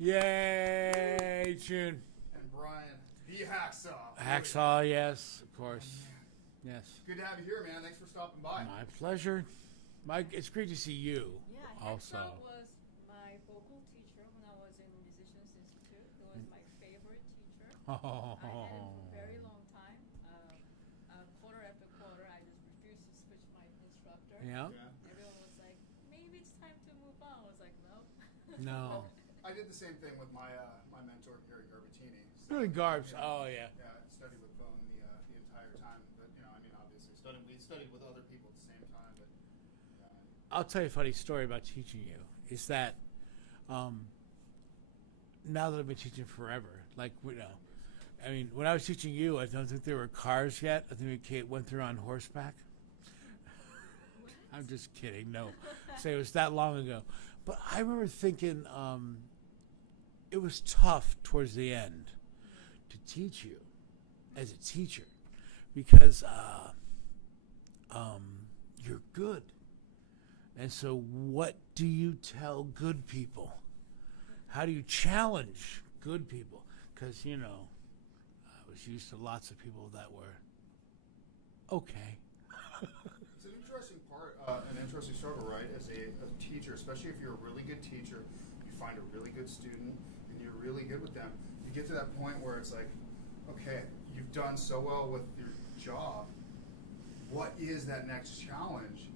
Yay, June. And Brian, the Hacksaw. Hacksaw, yes, of course. Yes. Good to have you here, man. Thanks for stopping by. My pleasure. Mike, it's great to see you. Yeah, also. Hacksaw was my vocal teacher when I was in Musicians Institute. He was my favorite teacher. I had him for a very long time. Quarter after quarter, I just refused to switch my instructor. Yeah. Everyone was like, maybe it's time to move on. I was like, no. No. I did the same thing with my mentor, Gary Garbatini. Really garbs. Oh, yeah. Yeah, I studied with Bone the entire time. But, obviously we studied with other people at the same time. But I'll tell you a funny story about teaching you. Is that now that I've been teaching forever, when I was teaching you, I don't think there were cars yet. I think we went through on horseback. I'm just kidding. No. Say it was that long ago. But I remember thinking it was tough towards the end to teach you as a teacher because you're good. And so what do you tell good people? How do you challenge good people? Because, I was used to lots of people that were okay. It's an interesting part, an interesting struggle, right? As a teacher, especially if you're a really good teacher, you find a really good student, and you're really good with them. You get to that point where it's like, okay, you've done so well with your job. What is that next challenge?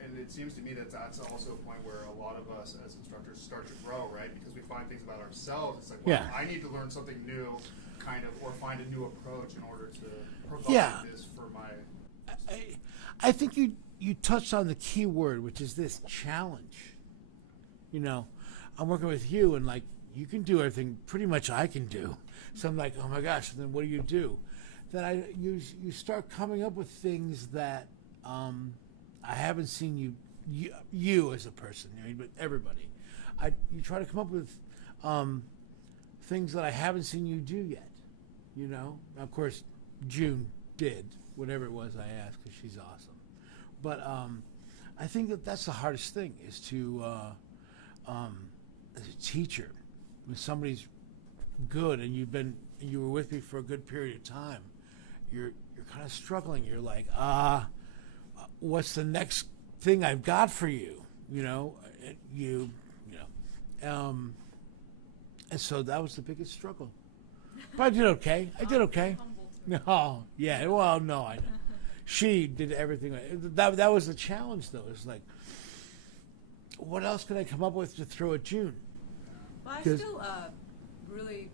And it seems to me that that's also a point where a lot of us as instructors start to grow, right? Because we find things about ourselves. It's like, well, I need to learn something new, or find a new approach in order to provide this for my. I think you touched on the key word, which is this challenge. I'm working with you, and you can do everything pretty much I can do. So I'm like, oh my gosh, then what do you do? Then you start coming up with things that I haven't seen you as a person, but everybody. You try to come up with things that I haven't seen you do yet. Of course, June did whatever it was I asked because she's awesome. But I think that's the hardest thing is to, as a teacher, when somebody's good and you were with me for a good period of time, you're kind of struggling. You're like, what's the next thing I've got for you? And so that was the biggest struggle. But I did okay. No, yeah. Well, no, I know. She did everything. That was the challenge, though. It's like, what else could I come up with to throw at June? But I still really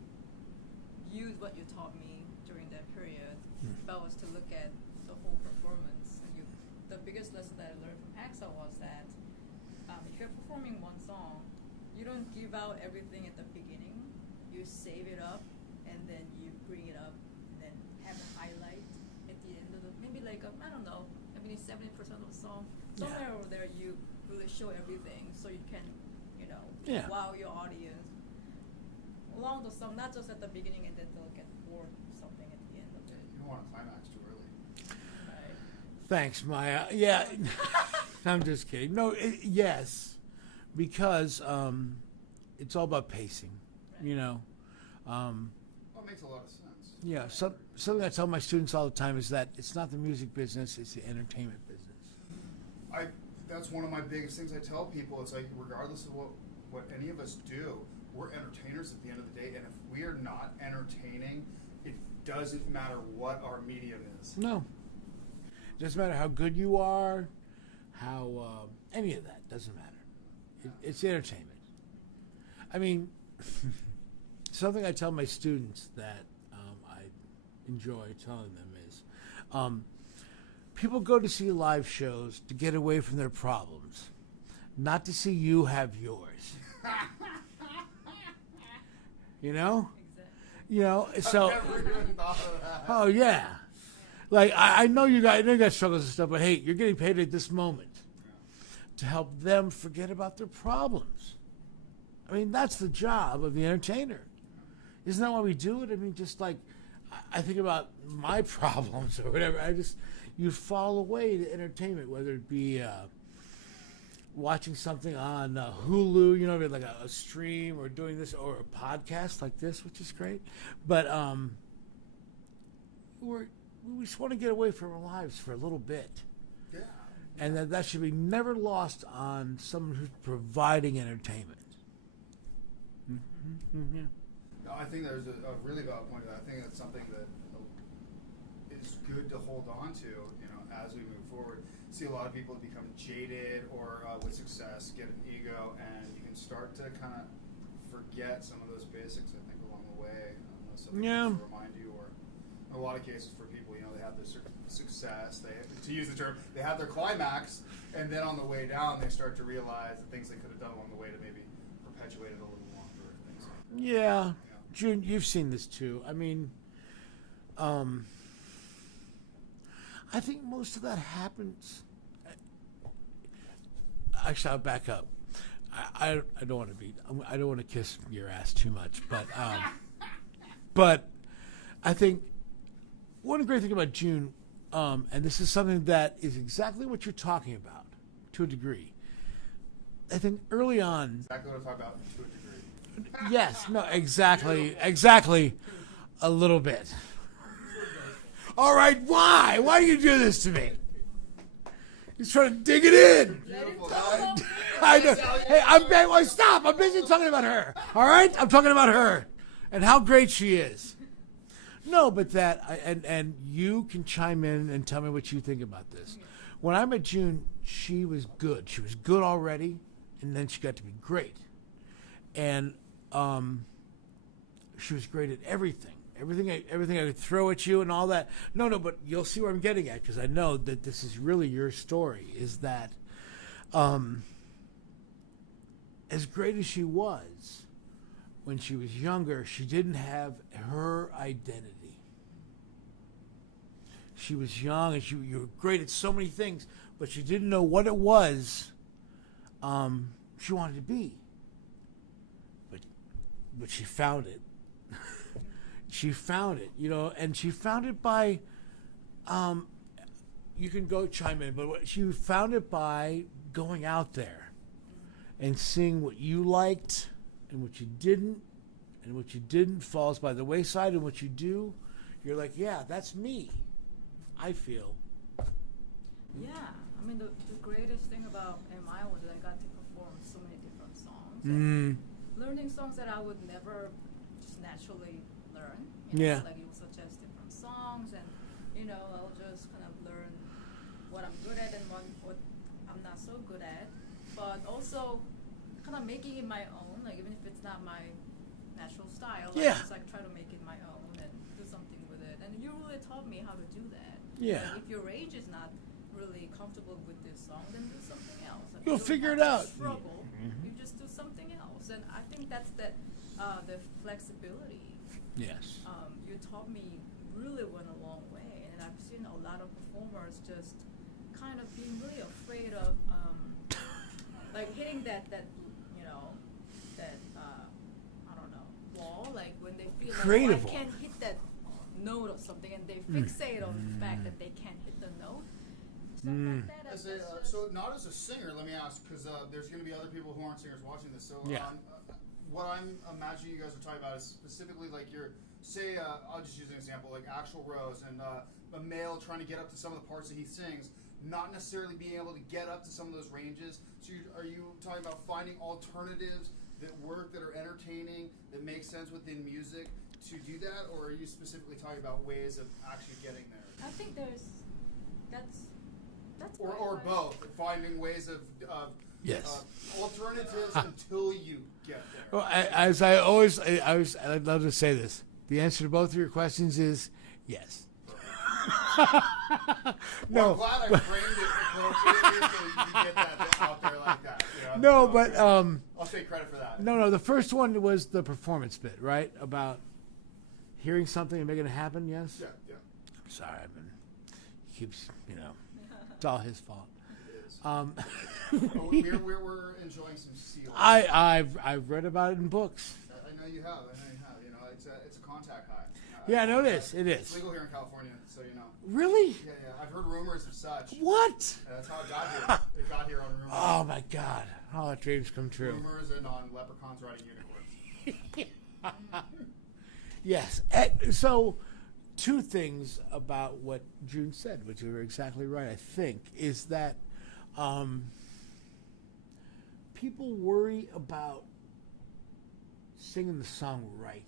used what you taught me during that period. If I was to look at the whole performance, the biggest lesson that I learned from Hacksaw was that if you're performing one song, you don't give out everything at the beginning. You save it up, and then you bring it up, and then have a highlight at the end of maybe I don't know, maybe 70% of the song. Somewhere over there, you really show everything, so you can, wow your audience along the song, not just at the beginning, and then they'll get bored of something at the end of it. You don't want to climax too early. Right. Thanks, Maya. Yeah, I'm just kidding. No, yes, because it's all about pacing. Right. It makes a lot of sense. Yeah, something I tell my students all the time is that it's not the music business, it's the entertainment business. That's one of my biggest things I tell people. It's like, regardless of what any of us do, we're entertainers at the end of the day, and if we are not entertaining, it doesn't matter what our medium is. No. It doesn't matter how good you are, how any of that doesn't matter. It's entertainment. I mean, something I tell my students that I enjoy telling them is people go to see live shows to get away from their problems, not to see you have yours. Exactly. So. I've never even thought of that. Oh yeah, I know you got struggles and stuff, but hey, you're getting paid at this moment to help them forget about their problems. I mean, that's the job of the entertainer. Isn't that why we do it? I mean, just I think about my problems or whatever. You fall away to entertainment, whether it be watching something on Hulu, you know, like a stream, or doing this, or a podcast like this, which is great. But we just want to get away from our lives for a little bit. Yeah. And that should be never lost on someone who's providing entertainment. Mm-hmm. Mm-hmm. No, I think there's a really valid point to that. I think that's something that is good to hold on to, you know, as we move forward. See a lot of people become jaded or with success get an ego, and you can start to kind of forget some of those basics, I think, along the way. Something to remind you, or in a lot of cases for people, you know, they have their success, to use the term, they have their climax, and then on the way down they start to realize the things they could have done along the way to maybe perpetuate it a little longer. Things like that. Yeah. June, you've seen this too. I mean, I think most of that happens. Actually, I'll back up. I don't want to I don't want to kiss your ass too much, but I think one great thing about June, and this is something that is exactly what you're talking about to a degree. I think early on. Exactly what I'm talking about to a degree. Yes, no, exactly, a little bit. All right, why? Why do you do this to me? He's trying to dig it in. I know. Hey, stop. I'm busy talking about her. All right? I'm talking about her and how great she is. No, but and you can chime in and tell me what you think about this. When I met June, she was good. She was good already, and then she got to be great. And she was great at everything. Everything I could throw at you and all that. No, but you'll see where I'm getting at, because I know that this is really your story, is that as great as she was when she was younger, she didn't have her identity. She was young, and you were great at so many things, but she didn't know what it was she wanted to be. But she found it. She found it, you know, and she found it by, you can go chime in, but she found it by going out there and seeing what you liked and what you didn't, and what you didn't falls by the wayside, and what you do, you're like, yeah, that's me, I feel. Yeah, I mean, the greatest thing about MI was that I got to perform so many different songs. And learning songs that I would never just naturally learn. You know, like you would suggest different songs, and you know, I'll just kind of learn what I'm good at and what I'm not so good at, but also kind of making it my own. Like even if it's not my natural style, I just like try to make it my own and do something with it. And you really taught me how to do that. Yeah. Like if your range is not really comfortable with this song, then do something else. Like You'll figure it out. Struggle. You just do something else, and I think that's the flexibility. Yes. You taught me really went a long way, and I've seen a lot of performers just kind of being really afraid of like hitting that you know, that I don't know, wall, like when they feel Creative like I can't hit that note or something, and they fixate on the fact that they can't hit the note. Stuff like that. So not as a singer, let me ask, because there's going to be other people who aren't singers watching this. So what I'm imagining you guys are talking about is specifically like say, I'll just use an example, like Axl Rose and a male trying to get up to some of the parts that he sings, not necessarily being able to get up to some of those ranges. So are you talking about finding alternatives that work, that are entertaining, that make sense within music to do that, or are you specifically talking about ways of actually getting there? I think that's or both, finding ways of alternatives until you get there. Well, I'd love to say this. The answer to both of your questions is yes. Well, I'm glad I framed it appropriately so you can get that out there like that. You No, know? but I'll take credit for that. No. The first one was the performance bit, right? About hearing something and making it happen. Yes. Yeah. I'm sorry, he keeps, it's all his fault. It is. We're enjoying some seal. I've read about it in books. I know you have. You know, it's a contact high. Yeah, I know it is. It It's is. legal here in California, so you know. Really? Yeah. I've heard rumors of such. What? That's how it got here. It got here on rumors. Oh my God! Oh, dreams come true. Rumors and on leprechauns riding unicorns. Yes. So, two things about what June said, which are exactly right, I think, is that people worry about singing the song right.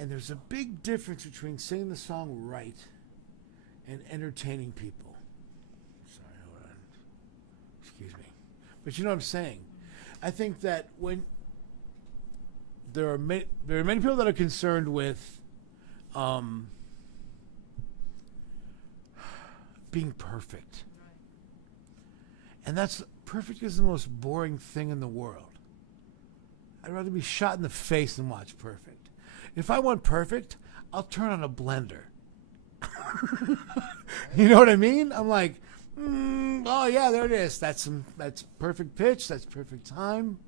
And there's a big difference between singing the song right and entertaining people. Sorry, hold on. Excuse me. But you know what I'm saying? I think that when there are many people that are concerned with being perfect. And perfect is the most boring thing in the world. I'd rather be shot in the face than watch perfect. If I want perfect, I'll turn on a blender. You know what I mean? I'm like, oh yeah, there it is. That's perfect pitch. That's perfect time.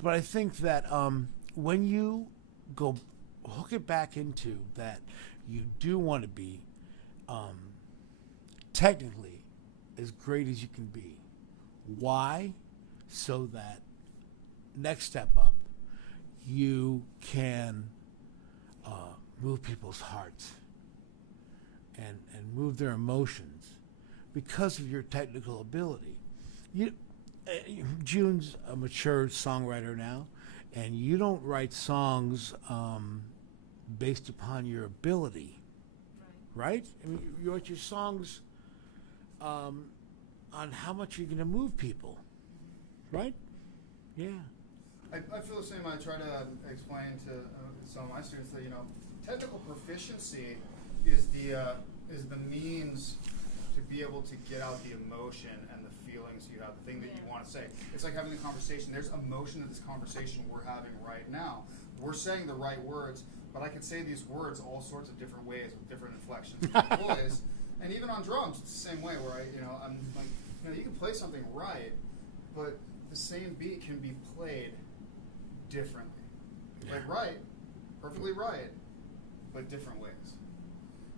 But I think that when you go hook it back into that, you do want to be technically as great as you can be. Why? So that next step up, you can move people's hearts and move their emotions because of your technical ability. June's a mature songwriter now, and you don't write songs based upon your ability, right? I mean, you write your songs on how much you're going to move people, right? Yeah. I feel the same. I try to explain to some of my students that technical proficiency is the means to be able to get out the emotion and the feelings you have, the thing that you want to say. It's like having the conversation. There's emotion in this conversation we're having right now. We're saying the right words, but I can say these words all sorts of different ways with different inflections in my voice. And even on drums, it's the same way where I'm like, you can play something right, but the same beat can be played differently. Like right, perfectly right, but different ways.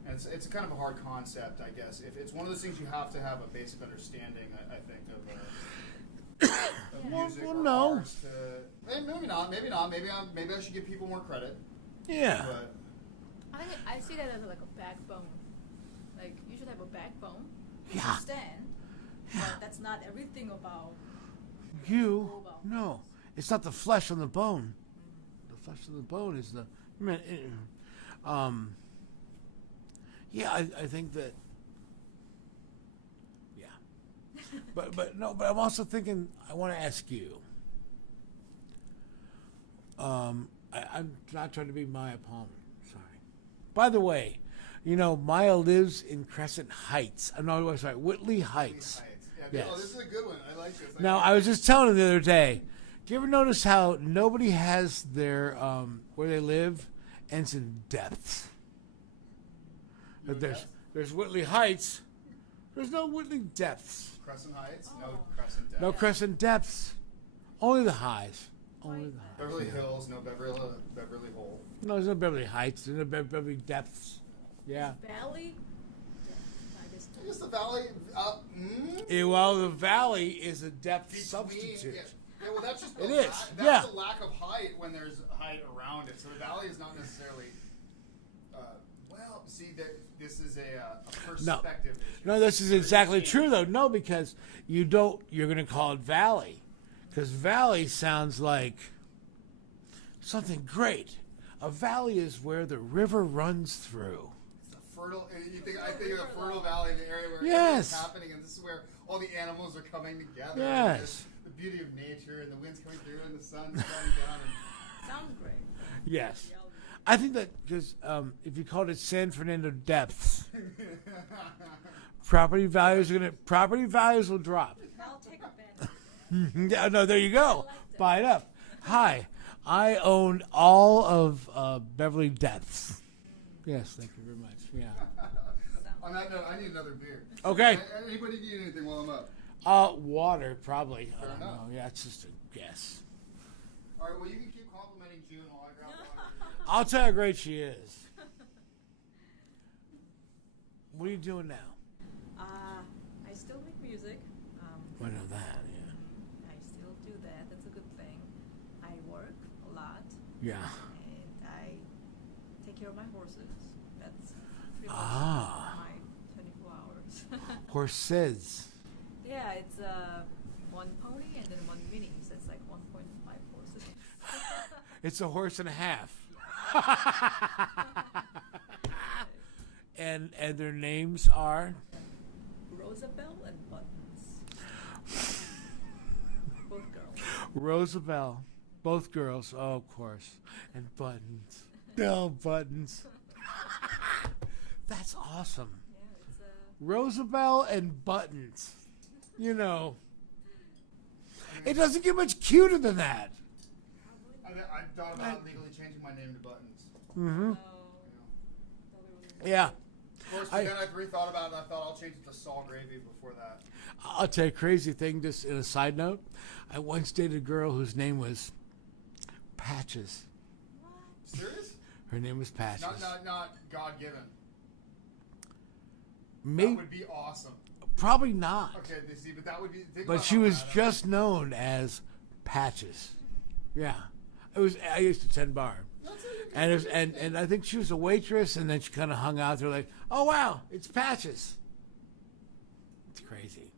And it's kind of a hard concept, I guess. If it's one of those things you have to have a basic understanding, I think, of music or arts. Maybe not. Maybe I should give people more credit. Yeah. But I see that as like a backbone. Like you should have a backbone. Yeah. Understand? But that's not everything about you. No, it's not the flesh on the bone. The flesh on the bone is the. Yeah, I think that. Yeah, but I'm also thinking. I want to ask you. I'm not trying to be Miah-Pinion. Sorry. By the way, Maya lives in Crescent Heights. No, sorry, Whitley Heights. Yeah, yes. Oh, this is a good one. I like this. Now, I was just telling him the other day. Do you ever notice how nobody has their where they live ends in depths? But there's Whitley Heights. There's no Whitley depths. Crescent Heights, no Crescent depths. No Crescent depths. Only the highs. Only the highs. Beverly Hills, no Beverly Hole. No, there's no Beverly Heights. There's no Beverly depths. Yeah. Valley. Is the valley? Well, the valley is a depth substitute. Yeah, well, that's just It the is, that's the lack of height when there's height around it. So the valley is not necessarily. See, this is a perspective issue. No, this is exactly true though. No, because you're going to call it valley, because valley sounds like something great. A valley is where the river runs through. Fertile. I think of the fertile valley, the area where yes. everything's happening, and this is where all the animals are coming together. Yes. The beauty of nature, and the wind's coming through, and the sun's shining down. Sounds great. Yes. I think that because if you called it San Fernando depths, property values will drop. I'll take advantage. Yeah, no, there you go. Buy it up. Hi, I own all of Beverly Depths. Yes, thank you very much. Yeah. On that note, I need another beer. Okay. Anybody need anything while I'm up? Water, probably. Fair I don't enough. know. Yeah, it's just a guess. All right. Well, you can keep complimenting complimenting June while I grab one. I'll tell you how great she is. What are you doing now? I still make music. I know that, yeah. I still do that. That's a good thing. I work a lot. Yeah. And I take care of my horses. That's pretty much Ah. my 24 hours. Horses. Yeah, it's one pony and then one mini, so it's like 1.5 horses. It's a horse and a half. And their names are? Rosabelle and Buttons. Both girls. Rosabelle, both girls, oh, of course, and Buttons. No, Buttons. That's awesome. Yeah, it's Rosabelle and Buttons. You know, it doesn't get much cuter than that. I thought about legally changing my name to Buttons. Mm-hmm. You know. Yeah. Of course, then I rethought about it, and I thought I'll change it to Saul Gravy before that. I'll tell you a crazy thing, just in a side note. I once dated a girl whose name was Patches. Serious? Her name was Patches. Not God-given. Maybe, That would be awesome. probably not. Okay, see, but that would be... But she was just known as Patches. Yeah. I used to tend bar. And I think she was a waitress, and then she kind of hung out there like, oh, wow, it's Patches. It's crazy.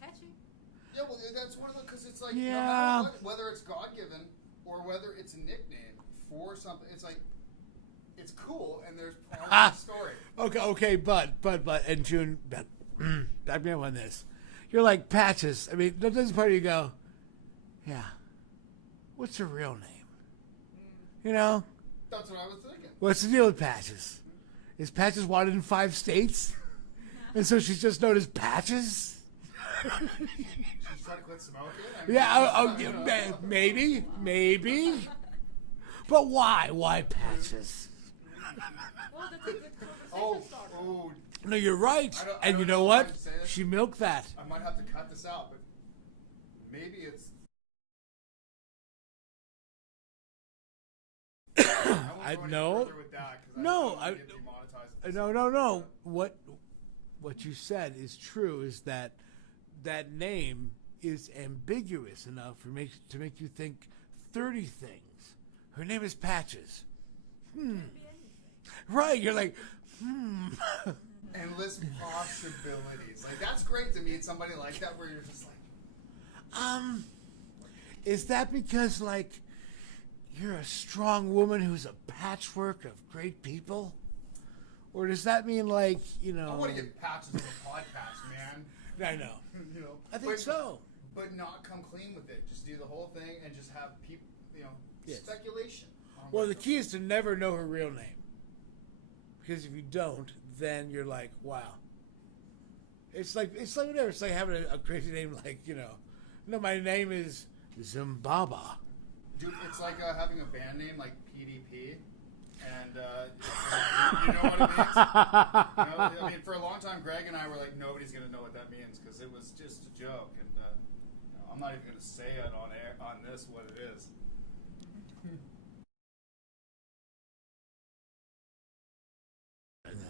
catchy. Yeah, well, that's one of the... Because it's like, Yeah. no matter what, whether it's God-given or whether it's a nickname for something, it's like, it's cool, and there's probably a story. Okay, but, and June, back me up on this. You're like, Patches. I mean, doesn't part of you go, yeah, what's her real name? You know? That's what I was thinking. What's the deal with Patches? Is Patches wanted in 5 states? And so she's just known as Patches? She's trying to quit smoking? I mean, Yeah, maybe. But why? Why Patches? Well, that's a good conversation starter. Oh, No, you're right. I don't And you know know if what? I can say this. She milked that. I might have to cut this out, but maybe it's... I won't go any further with that, 'cause I don't wanna get demonetized. No. What you said is true. Is that name is ambiguous enough to make you think 30 things. Her name is Patches. Right? You're like, Endless possibilities. Like, that's great to meet somebody like that where you're just like... Is that because like you're a strong woman who's a patchwork of great people? Or does that mean like, you know... I want to get patches of a podcast, man. I know. You know, I think so. But not come clean with it. Just do the whole thing and just have people, Yes. speculation. on Well, what the key is to never know her real name. Because if you don't, then you're like, wow. It's like whatever. It's like having a crazy name like, no, my name is Zimbabwe. Dude, it's like having a band name like PDP. And you know what it means? I mean, for a long time, Greg and I were like, nobody's going to know what that means because it was just a joke. And I'm not even going to say it on air, on this what it is.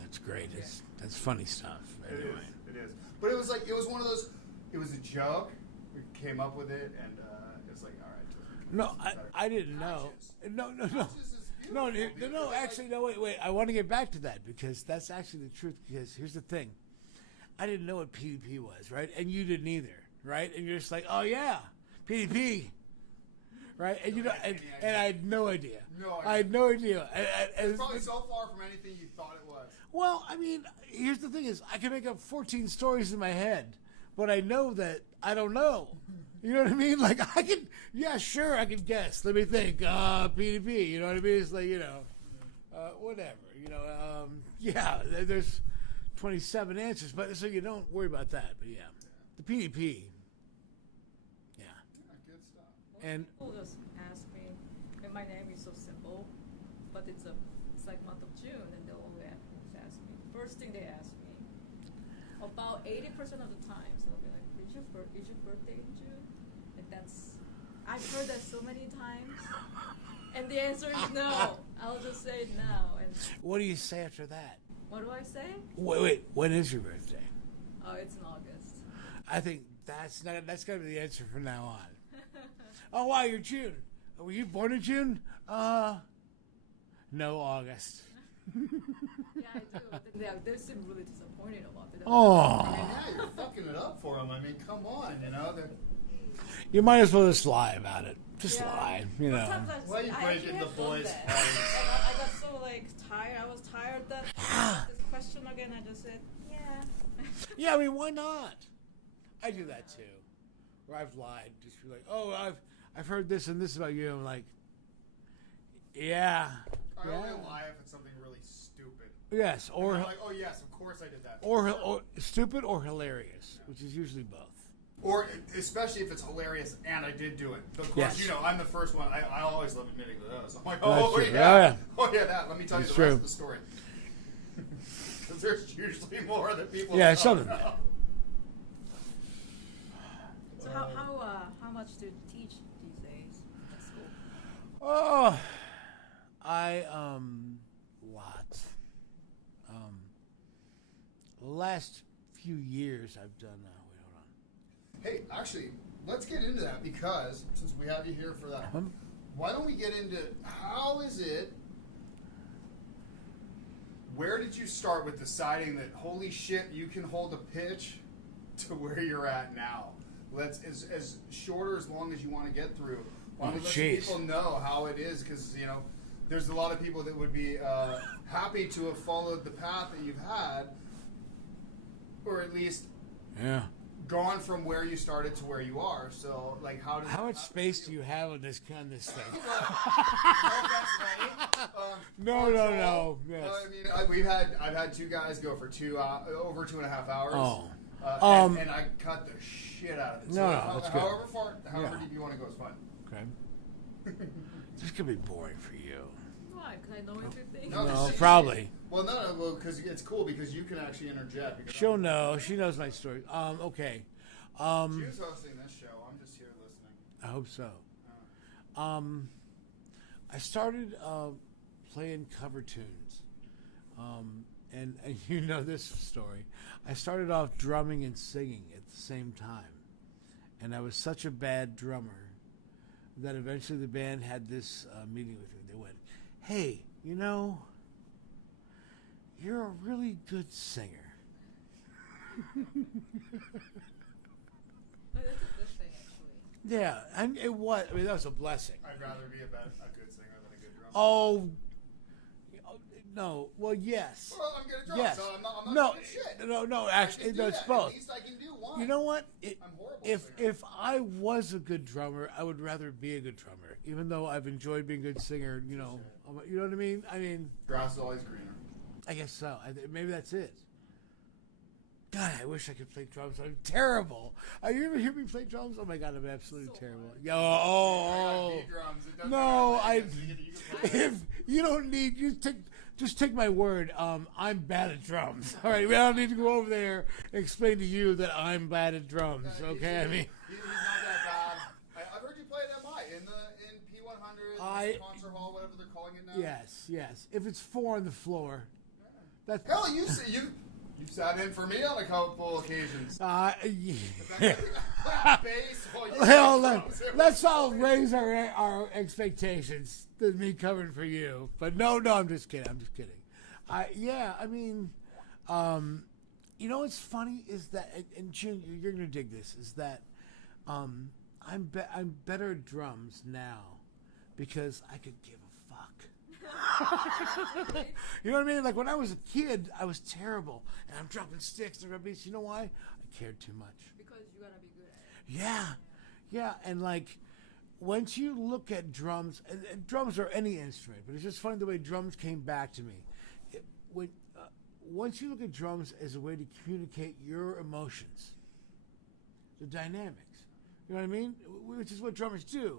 That's great. That's funny stuff. Anyway. It is. But it was one of those, it was a joke. We came up with it, and it's like, all right. No, I didn't know. No. No, actually, no, wait. I want to get back to that because that's actually the truth. Because here's the thing. I didn't know what PDP was, right? And you didn't either, right? And you're just like, oh, yeah, PDP. Right? And and I had no idea. I had no idea. It's probably so far from anything you thought it was. Well, I mean, here's the thing is, I can make up 14 stories in my head, but I know that I don't know. You know what I mean? Like, I can guess. Let me think. PDP, you know what I mean? It's like, whatever. There's 27 answers, but so you don't worry about that. But yeah, the PDP. Yeah. Good stuff. And People just ask me, and my name is so simple, but it's like month of June, and they'll always ask me. First thing they ask me, about 80% of the times, they'll be like, is your birthday in June? And I've heard that so many times. And then the answer is no. I'll just say no. And What do you say after that? what do I say? Wait. When is your birthday? Oh, it's in August. I think that's gotta be the answer from now on. Oh wow, you're June. Were you born in June? No, August. Yeah, I do. But they seem really disappointed about it. I Oh, mean, yeah, you're fucking it up for them. I mean, come on, you know. you might as well just lie about it. Just Yeah. lie, you know. Sometimes Why are you I breaking actually the have done boys' that. hearts? And I got so tired. I was tired that this question again. I just said, yeah. Yeah, I mean, why not? I do that too. Where I've lied, just be like, oh, I've heard this and this about you. I'm like, yeah. I Yeah. only lie if it's something really stupid. Yes, And or I'm like, oh yes, of course I did that. or stupid or hilarious, which is usually both. Or especially if it's hilarious and I did do it. Of course, Yes. you know, I'm the first one. I always love admitting to those. I'm like, That's oh true. yeah, Yeah. oh yeah, that. Let me tell It's you the true. rest of the story. Because there's usually more that people. Yeah, don't some of know. them. So how much do you teach these days at school? Oh, I lots. Last few years I've done. Wait, hold on. Hey, actually, let's get into that because since we have you here for that, why don't we get into how is it? Where did you start with deciding that holy shit you can hold a pitch to where you're at now? Let's as short or as long as you want to get through. Why don't we let some jeez. people know how it is? Because you know, there's a lot of people that would be happy to have followed the path that you've had, or at least Yeah. gone from where you started to where you are. So, like, how does How much space do you have on this thing? No, No. Yes. I mean, I've had two guys go for over 2.5 hours. Oh. And I cut the shit out of it. No, that's good. However Yeah. deep you want to go is fine. Okay. This could be boring for you. Why? Because I know everything. No, probably. Well, no, because it's cool because you can actually interject. Because She'll know. She knows my story. Okay. She was hosting this show. I'm just here listening. I hope so. I started playing cover tunes, and you know this story. I started off drumming and singing at the same time, and I was such a bad drummer that eventually the band had this meeting with me. They went, "Hey, you know, you're a really good singer." But that's a good thing, actually. Yeah, and it was. I mean, that was a blessing. I'd rather be a good singer than a good drummer. Oh, no. Well, yes. Well, I'm good at drums, Yes. so I'm not No, good at shit. no. I Actually, can do no, it's that. both. At least I can do one. You know what? I'm horrible singer. If I was a good drummer, I would rather be a good drummer. Even though I've enjoyed being a good singer, you know what I mean. I mean, Grass is always greener. I guess so. Maybe that's it. God, I wish I could play drums. I'm terrible. You ever hear me play drums? Oh my God, I'm absolutely terrible. I got beat drums. It doesn't No, matter. I. You can play If you don't need, just take my word. I'm bad at drums. All right, I don't need to go over there and explain to you that I'm bad at drums. Okay, I mean, he's not that bad. I've heard you play at MI in P100, concert hall, whatever they're calling it now. yes. If it's 4 on the floor, that's Hell, you've sat in for me on a couple occasions. yeah. Bass while you Well, play drums. let's all raise our expectations than me covering for you. But no, I'm just kidding. I mean, you know what's funny is that, and June, you're gonna dig this, is that I'm better at drums now because I could give a fuck. You know what I mean? Like when I was a kid, I was terrible, and I'm dropping sticks and beats. You know why? I cared too much. Because you gotta be good at it. Yeah, and like once you look at drums, and drums or any instrument, but it's just funny the way drums came back to me. Once you look at drums as a way to communicate your emotions, the dynamics, you know what I mean? Which is what drummers do.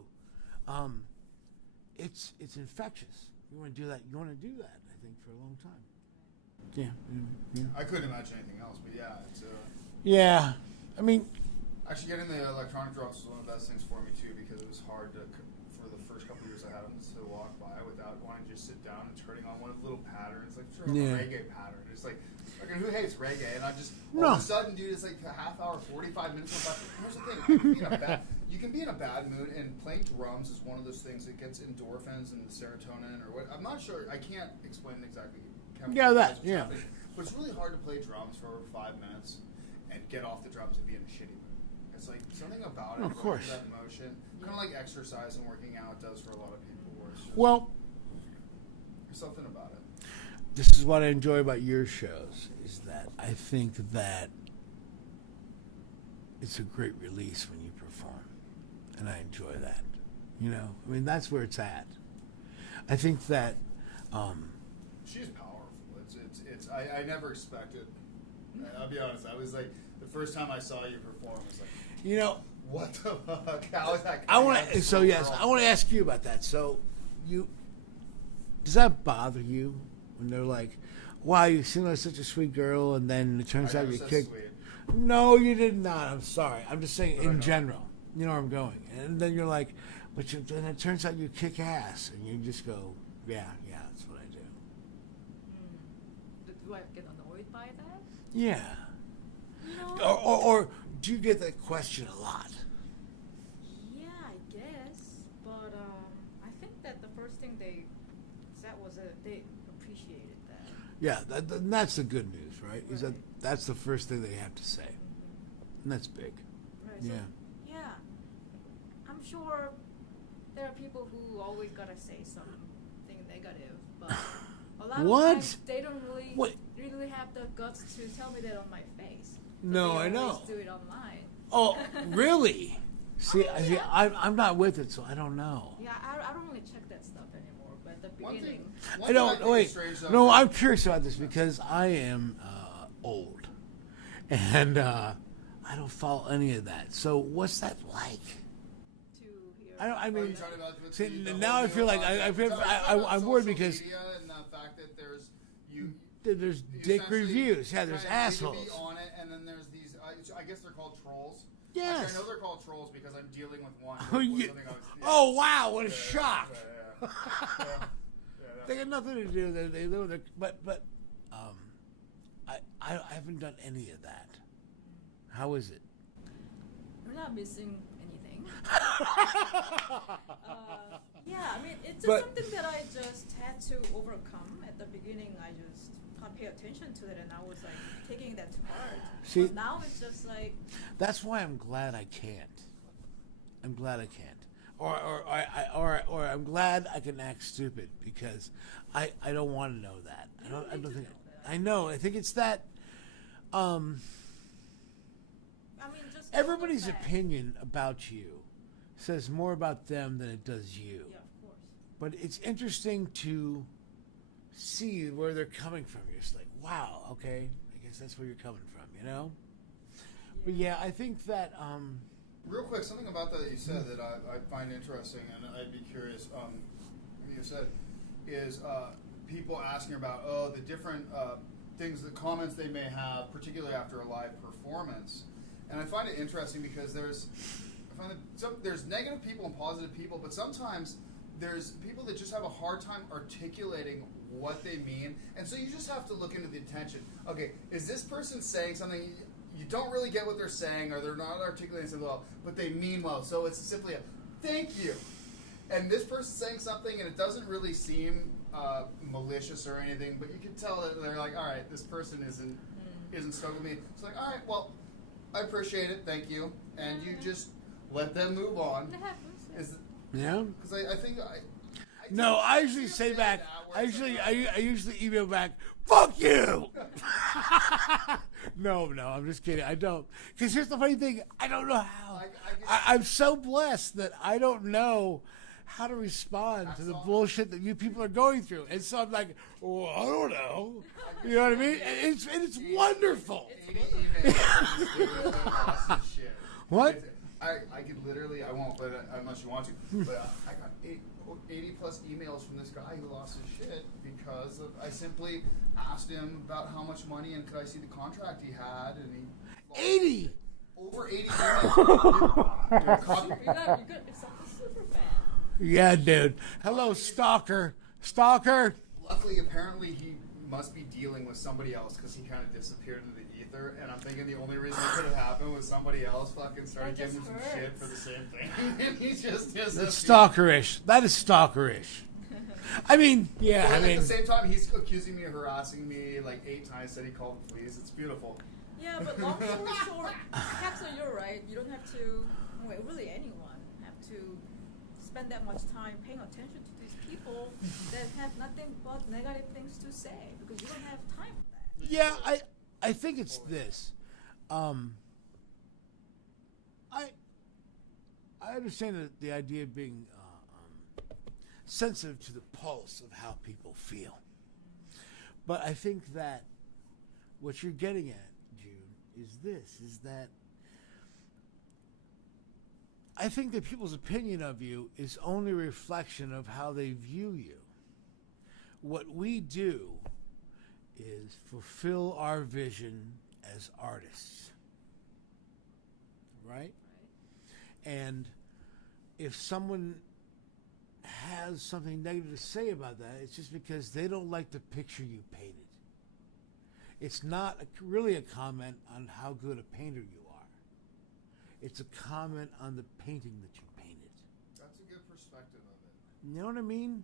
It's infectious. You want to do that. I think for a long time. Yeah. I couldn't imagine anything else, but yeah, it's Yeah, I mean, actually getting the electronic drums was one of the best things for me too because it was hard to for the first couple of years I to have them to walk by without wanting to just sit down and turning on one of the little patterns, like sort of a reggae pattern. It's like, who hates reggae? And I just all of a sudden, dude, it's like a half hour, 45 minutes. Here's the thing: you can be in a bad mood, and playing drums is one of those things that gets endorphins and serotonin or what. I'm not sure. I can't explain exactly. But it's really hard to play drums for 5 minutes and get off the drums and be in a shitty mood. It's like something about it. Of course. That emotion, kind of like exercise and working out does for a lot of people. Where it's just, Well, there's something about it. this is what I enjoy about your shows, is that I think that it's a great release when you perform. And I enjoy that. You know, I mean, that's where it's at. I think that... she's powerful. I never expected. I'll be honest. I was like, the first time I saw you perform, I was like, you know... what the fuck? How is that? I want to ask you about that. So, does that bother you when they're like, "Wow, you seem like such a sweet girl," and then it turns out you kicked? No, you did not. I'm sorry. I'm just saying in general. You know where I'm going, and then you're like, then it turns out you kick ass, and you just go, "Yeah, that's what I do." Do I get annoyed by that? Yeah. No. Or do you get that question a lot? Yeah, I guess. But I think that the first thing they said was that they appreciated that. Yeah, that's the good news, right? Is that that's the first thing they have to say. And that's big. Right. Yeah. So, yeah. I'm sure there are people who always gotta say something negative, but a lot of times they don't really have the guts to tell me that on my face. No, I know. They always do it online. Oh, really? See, yeah. I'm not with it, so I don't know. Yeah, I don't really check that stuff anymore. But at the beginning, I don't. Wait, no, I'm curious about this because I am old, and I don't follow any of that. So, what's that like? to hear. I mean, see, the now I feel like I'm worried because media and the fact that there's dick reviews. Yeah, there's assholes. Be on it, and then there's these. I guess they're called trolls. Yes. Like, I know they're called trolls because I'm dealing with one. Oh wow! What a shock! Yeah. They got nothing to do. But I haven't done any of that. How is it? We're not missing anything. Yeah, I mean, it's just something that I just had to overcome. At the beginning, I just can't pay attention to it, and I was like taking that to heart. See, but now it's just like. That's why I'm glad I can't. I'm glad I can't. Or I'm glad I can act stupid because I don't want to know that. I don't think I know. I think it's that. I mean, just everybody's opinion about you says more about them than it does you. Yeah, of course. But it's interesting to see where they're coming from. You're just like, wow, okay, I guess that's where you're coming from, you know? Yeah. But yeah, I think that... Real quick, something about that you said that I find interesting, and I'd be curious, you said, is people asking about, the different things, the comments they may have, particularly after a live performance. And I find it interesting because there's negative people and positive people, but sometimes there's people that just have a hard time articulating what they mean, and so you just have to look into the intention. Okay, is this person saying something you don't really get what they're saying, or they're not articulating it well, but they mean well, so it's simply a thank you. And this person's saying something, and it doesn't really seem malicious or anything, but you can tell that they're like, all right, this person isn't stoked with me. It's like, all right, well, I appreciate it, thank you, and you just let them move on. It happens. Yeah? Because I think I usually say back. I usually email back. Fuck you. No, I'm just kidding. I don't. Because here's the funny thing. I don't know how. I'm so blessed that I don't know how to respond to the bullshit that you people are going through, and so I'm like, well, I don't know. You know what I mean? And it's wonderful. What? I could literally, I won't, but unless you want to. But I got 80 plus emails from this guy who lost his shit because I simply asked him about how much money and could I see the contract he had, and he 80. Over 80 emails. You're a super fan. Yeah, dude. Hello, stalker. Stalker. Luckily, apparently, he must be dealing with somebody else because he kind of disappeared into the ether. And I'm thinking the only reason it could have happened was somebody else fucking started That giving him just some hurts. shit for the same thing. And he just disappeared. That's stalkerish. That is stalkerish. I mean, yeah, But I at mean, the same time, he's accusing me of harassing me like 8 times. Said he called the police. It's beautiful. Yeah, but long story short, Hacksaw, you're right. You don't have to, well, really anyone, have to spend that much time paying attention to these people that have nothing but negative things to say because you don't have time for that. yeah, I think it's this. I understand the idea of being sensitive to the pulse of how people feel, but I think that what you're getting at, June, is that I think that people's opinion of you is only a reflection of how they view you. What we do is fulfill our vision as artists, right? And if someone has something negative to say about that, it's just because they don't like the picture you painted. It's not really a comment on how good a painter you are. It's a comment on the painting that you painted. That's a good perspective of it. You know what I mean?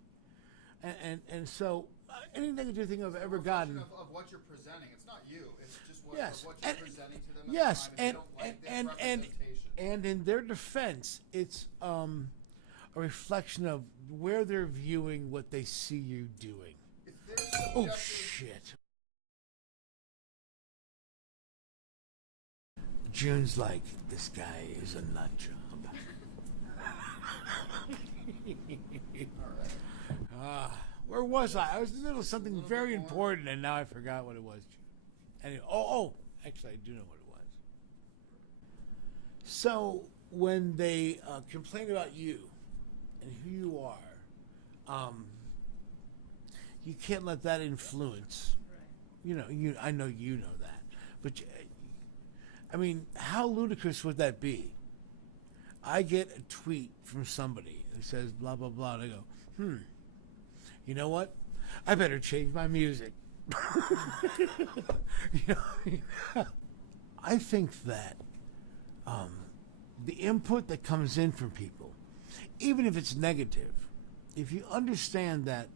And so any negative thing I've ever It's a gotten. reflection of what you're presenting. It's not you. It's just what, Yes, what you're and- presenting to them. At Yes, the time. If they don't like this representation. and in their defense, it's a reflection of where they're viewing what they see you doing. If there's Oh subjective- shit! June's like, this guy is a nut job. Where was I? I was in the middle of something very important, and now I forgot what it was. Anyway, actually, I do know what it was. So when they complain about you and who you are, you can't let that influence. Right. I know you know that, but I mean, how ludicrous would that be? I get a tweet from somebody that says blah blah blah, and I go, you know what? I better change my music. I think that the input that comes in from people, even if it's negative, if you understand that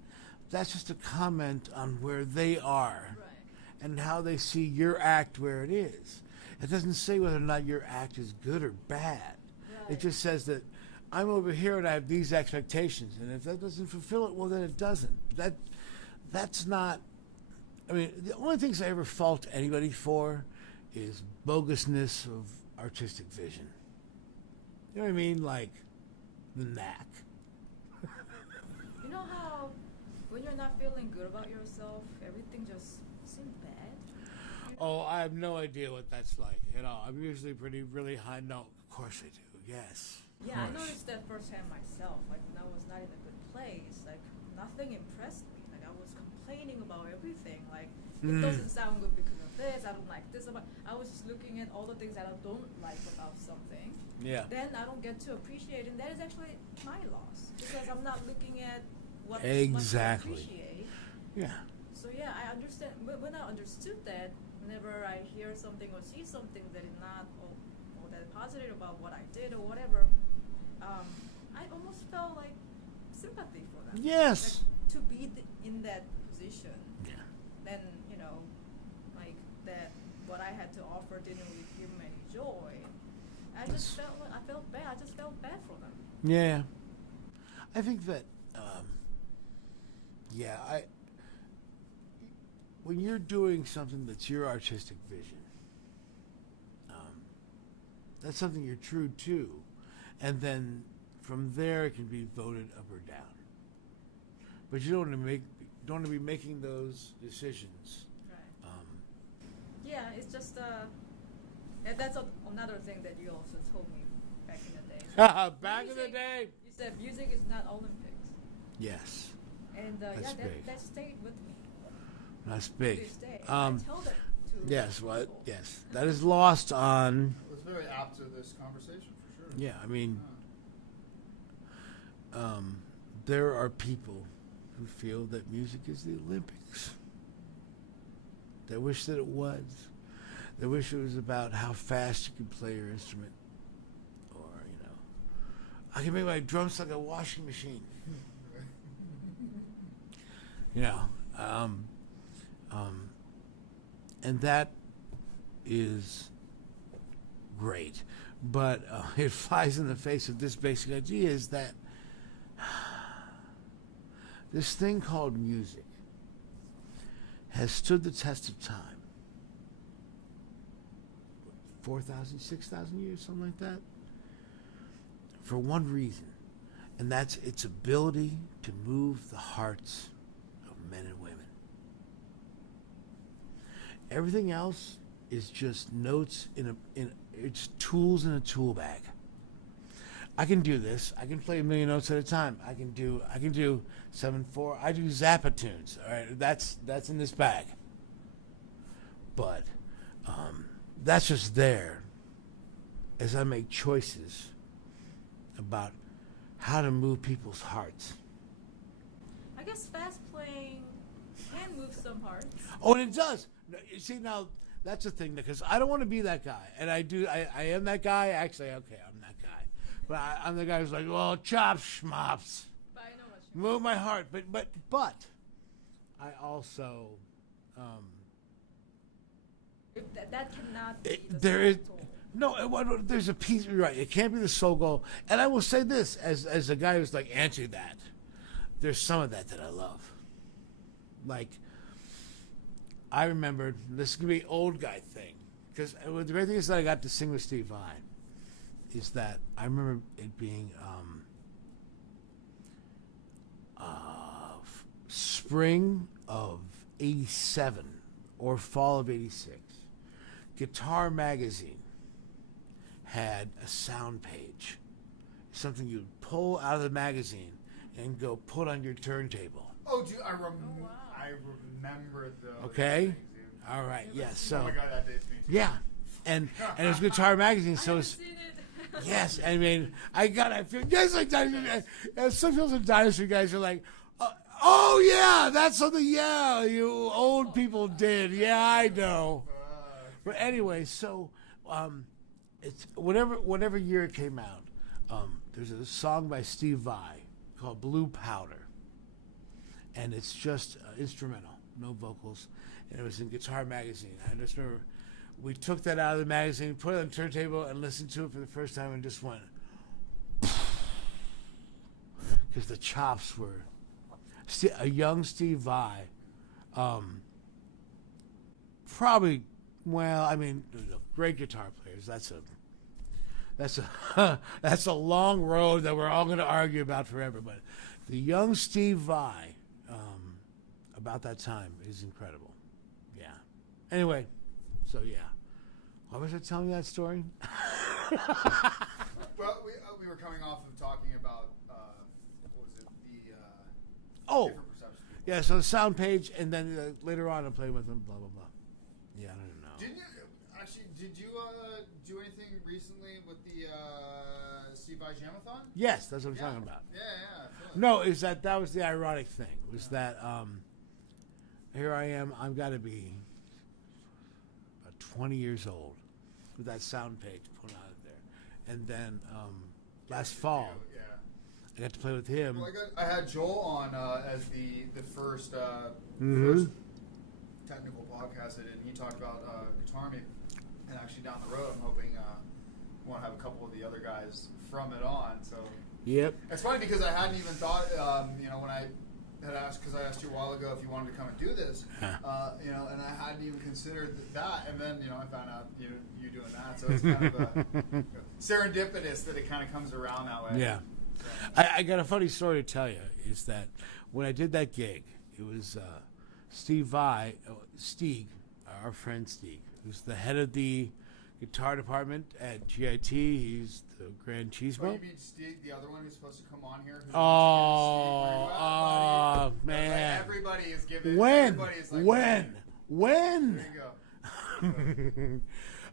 that's just a comment on where they are Right. and how they see your act where it is. It doesn't say whether or not your act is good or bad. Right. It just says that I'm over here and I have these expectations, and if that doesn't fulfill it, well, then it doesn't. That's not. I mean, the only things I ever fault anybody for is bogusness of artistic vision. You know what I mean? Like the knack. You know how when you're not feeling good about yourself, everything just seems bad? Oh, I have no idea what that's like at all. I'm usually really high. No, of course I do. Yes. of Yeah, I course. noticed that firsthand myself. Like when I was not in a good place, like nothing impressed me. Like I was complaining about everything. Like it doesn't sound good because of this. I don't like this about. I was just looking at all the things that I don't like about something. Yeah. Then I don't get to appreciate, and that is actually my loss because I'm not looking at what Exactly. much to appreciate. Yeah. So yeah, I understand. When I understood that, whenever I hear something or see something that is not all that positive about what I did or whatever, I almost felt like sympathy for them. Yes. Like, to be in that position, Yeah. then like that what I had to offer didn't really give them any joy. I felt bad. I just felt bad for them. Yeah. I think that, when you're doing something that's your artistic vision, that's something you're true to, and then from there it can be voted up or down. But you don't want to be making those decisions. Right. Yeah, it's just and that's another thing that you also told me back in the day. Back in the day. You said music is not Olympics, Yes, and That's big. that stayed with me that's to big. this day. And I tell that to Yes, people. what? Yes, that is lost on. It was very apt to this conversation, for sure. Yeah, I mean, there are people who feel that music is the Olympics. They wish that it was. They wish it was about how fast you can play your instrument. Or, I can make my drums like a washing machine. And that is great. But it flies in the face of this basic idea is that this thing called music has stood the test of time. 4,000, 6,000 years, something like that. For one reason, and that's its ability to move the hearts of men and women. Everything else is just notes it's tools in a tool bag. I can do this. I can play a million notes at a time. I can do 7/4. I do Zappa tunes. All right, that's in this bag. But that's just there as I make choices about how to move people's hearts. I guess fast playing can move some hearts. Oh, and it does. You see, now that's the thing, because I don't want to be that guy, and I am that guy. Actually, okay, I'm that guy, but I'm the guy who's like, well, chops, schmops, But I know what you move my heart. But I also if that cannot be the there is. sole goal. No, there's a piece. You're right. It can't be the sole goal. And I will say this, as a guy who's like anti that, there's some of that I love. Like, I remember, this is gonna be an old guy thing, because the great thing is that I got to sing with Steve Vai. Is that I remember it being spring of '87 or fall of '86. Guitar Magazine had a sound page, something you'd pull out of the magazine and go put on your turntable. Oh, dude, I remember those. Okay, magazines. all right, yes. So Oh my God, that dates me too. yeah, and it was Guitar Magazine. I So haven't it's, seen it. yes, I mean, I feel guys like some people in Dynasty guys are like, oh yeah, that's something. Yeah, you old people did. Yeah, I know. But anyway, so it's whatever year it came out. There's a song by Steve Vai called "Blue Powder," and it's just instrumental, no vocals, and it was in Guitar Magazine. I just remember we took that out of the magazine, put it on the turntable, and listened to it for the first time, and just went because the chops were a young Steve Vai, probably. Well, I mean, great guitar players. That's a long road that we're all going to argue about forever. But the young Steve Vai, about that time, is incredible. Yeah. Anyway, so yeah. Why was I telling you that story? Well, we were coming off of talking about what was it, the different perceptions. Yeah. So the sound page, and then later on, I'm playing with them. Blah blah blah. Yeah, I don't know. Did you do anything recently with the Steve Vai Jamathon? Yes, that's what I'm talking about. Yeah. I feel it. No, is that was the ironic thing? Was that here I am? I've got to be about 20 years old with that sound page put out of there, and then last fall I got to play with him. Well, I had Joel on as the first Mm-hmm. first technical podcast I did, and he talked about Guitar Me. And actually down the road, I'm hoping we want to have a couple of the other guys from it on. So Yep. it's funny because I hadn't even thought, when I had asked, because I asked you a while ago if you wanted to come and do this, and I hadn't even considered that, and then I found out you doing that. So it's kind of serendipitous that it kind of comes around that way. Yeah. So. I got a funny story to tell you. Is that when I did that gig, it was Steve Vai, Stieg, our friend Stieg, who's the head of the guitar department at GIT. He's the Grand Cheese Oh, Bowl. you mean Steve, the other one who's supposed to come on here? Man. Everybody is giving. When? Everybody's like, When? There you go.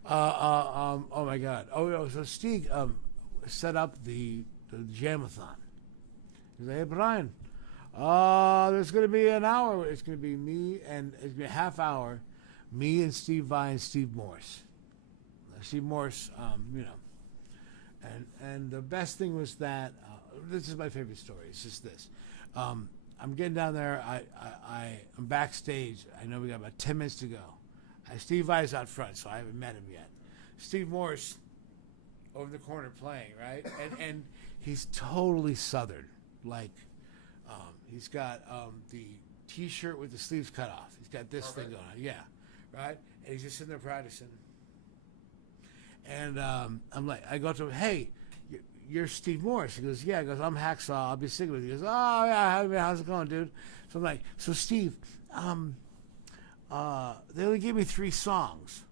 Oh my God. Oh, so Stieg set up the Jamathon, He's like, hey, Brian, there's going to be an hour. It's going to be me, and it's going to be a half hour, me and Steve Vai and Steve Morse. Steve Morse, and the best thing was that, this is my favorite story. It's just this. I'm getting down there. I'm backstage. I know we got about 10 minutes to go. Steve Vai's out front, so I haven't met him yet. Steve Morse over the corner playing, right? And he's totally Southern. Like, he's got the T-shirt with the sleeves cut off. He's got this thing going on. Yeah, right? And he's just sitting there practicing. And I'm like, I go to him, hey, you're Steve Morse. He goes, yeah. He goes, I'm Hacksaw. I'll be singing with you. He goes, oh, yeah, how's it going, dude? So I'm like, so Steve, they only gave me 3 songs.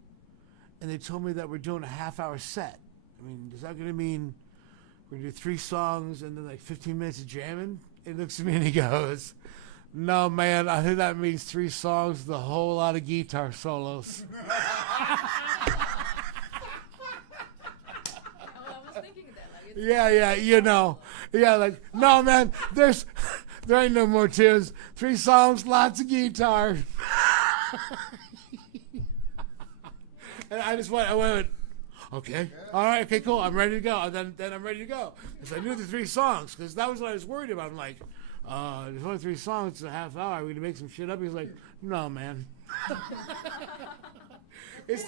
And they told me that we're doing a half-hour set. I mean, is that going to mean we're going to do 3 songs and then like 15 minutes of jamming? He looks at me and he goes, no, man, I think that means 3 songs with a whole lot of guitar solos. Yeah, like, no, man, there ain't no more tunes. 3 songs, lots of guitar. And I went, okay, all right, okay, cool, I'm ready to go. And then I'm ready to go. Because I knew the 3 songs, because that was what I was worried about. I'm like, there's only 3 songs, it's a half hour, we're going to make some shit up. He's like, no, man. It's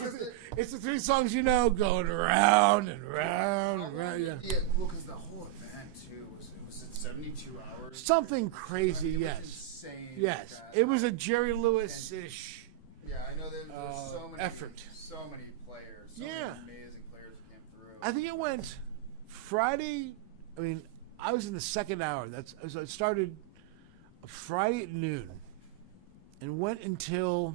the 3 songs going around and around and around. Yeah. Yeah, well, because the whole event too was it 72 hours? Something crazy, it yes. Was insane. Yes, it was a Jerry Lewis-ish. Yeah, I know there's so many effort. So many players. So many amazing players that came through. I think it went Friday. I mean, I was in the second hour. So it started Friday at noon and went until,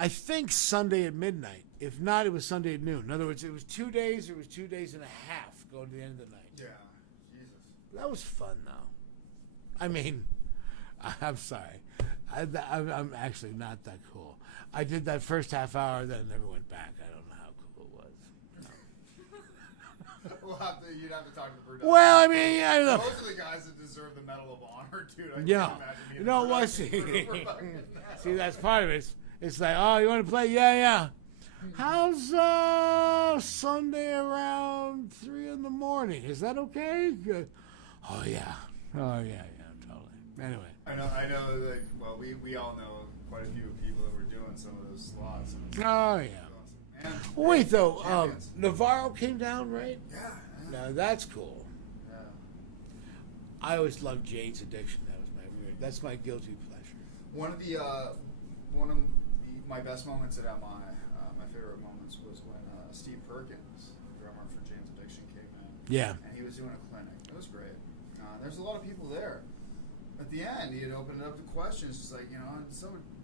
I think, Sunday at midnight. If not, it was Sunday at noon. In other words, it was 2 days. It was 2 days and a half going to the end of the night. Yeah, Jesus. That was fun, though. I mean, I'm sorry. I'm actually not that cool. I did that first half hour, then I never went back. I don't know how cool it was. No. You'd have to talk to the production. Well, I mean, I don't know. Those are the guys that deserve the Medal of Honor, dude. I Yeah. can't imagine being You know a what? See, that's part of it. It's like, oh, you want to play? Yeah. How's Sunday around 3 in the morning? Is that okay? Good. Oh yeah, totally. Anyway. I know. Like, well, we all know quite a few people that were doing some of those slots. Oh yeah. Awesome. Wait though, Navarro came down, right? Yeah. No, that's cool. Yeah. I always loved Jane's Addiction. That's my guilty pleasure. One of my best moments at MI, my favorite moments was when Steve Perkins, the drummer for Jane's Addiction, came in. Yeah. And he was doing a clinic. It was great. There's a lot of people there. At the end, he had opened it up to questions, just like, and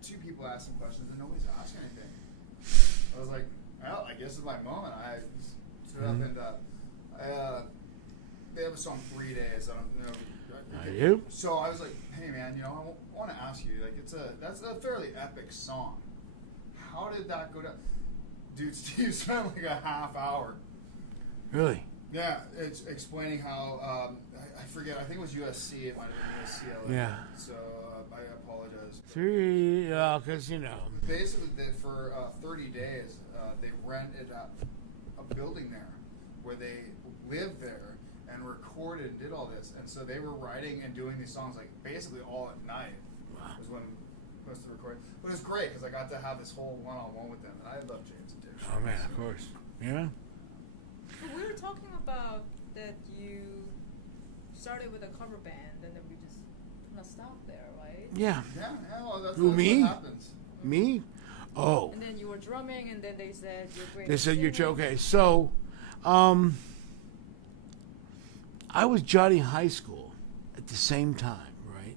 2 people asked him questions and nobody's asking anything. I was like, well, I guess it's my moment. I stood up and they have a song 3 days. I don't know. You? So I was like, hey man, I want to ask you, like, that's a fairly epic song. How did that go down? Dude, Steve spent like a half hour. Really? Yeah, it's explaining how I forget. I think it was USC. It might have been USC. Yeah. So I apologize. 3, because Basically, for 30 days, they rented a building there, where they lived there and recorded and did all this. And so they were writing and doing these songs like basically all at night. Wow. Was when most of the recording. But it was great because I got to have this whole one-on-one with them, and I love Jane's Addiction. Oh man, of course. Yeah. We were talking about that you started with a cover band, and then we just kind of stopped there, right? Yeah. Well, that's me? what happens. Me? Oh. And then you were drumming, and then they said you're great. They at said you're singing. okay. So, I was Johnny High School at the same time, right?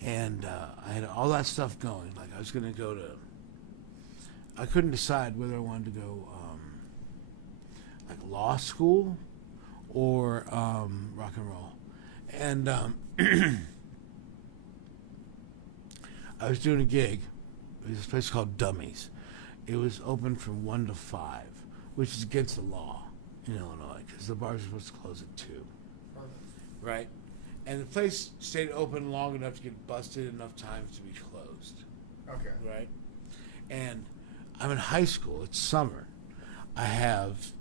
And I had all that stuff going. Like I was going to go to. I couldn't decide whether I wanted to go like law school or rock and roll, and I was doing a gig. It was this place called Dummies. It was open from 1 to 5, which is against the law in Illinois because the bars are supposed to close at 2. right? And the place stayed open long enough to get busted enough times to be closed, Okay. right? And I'm in high school. It's summer. I have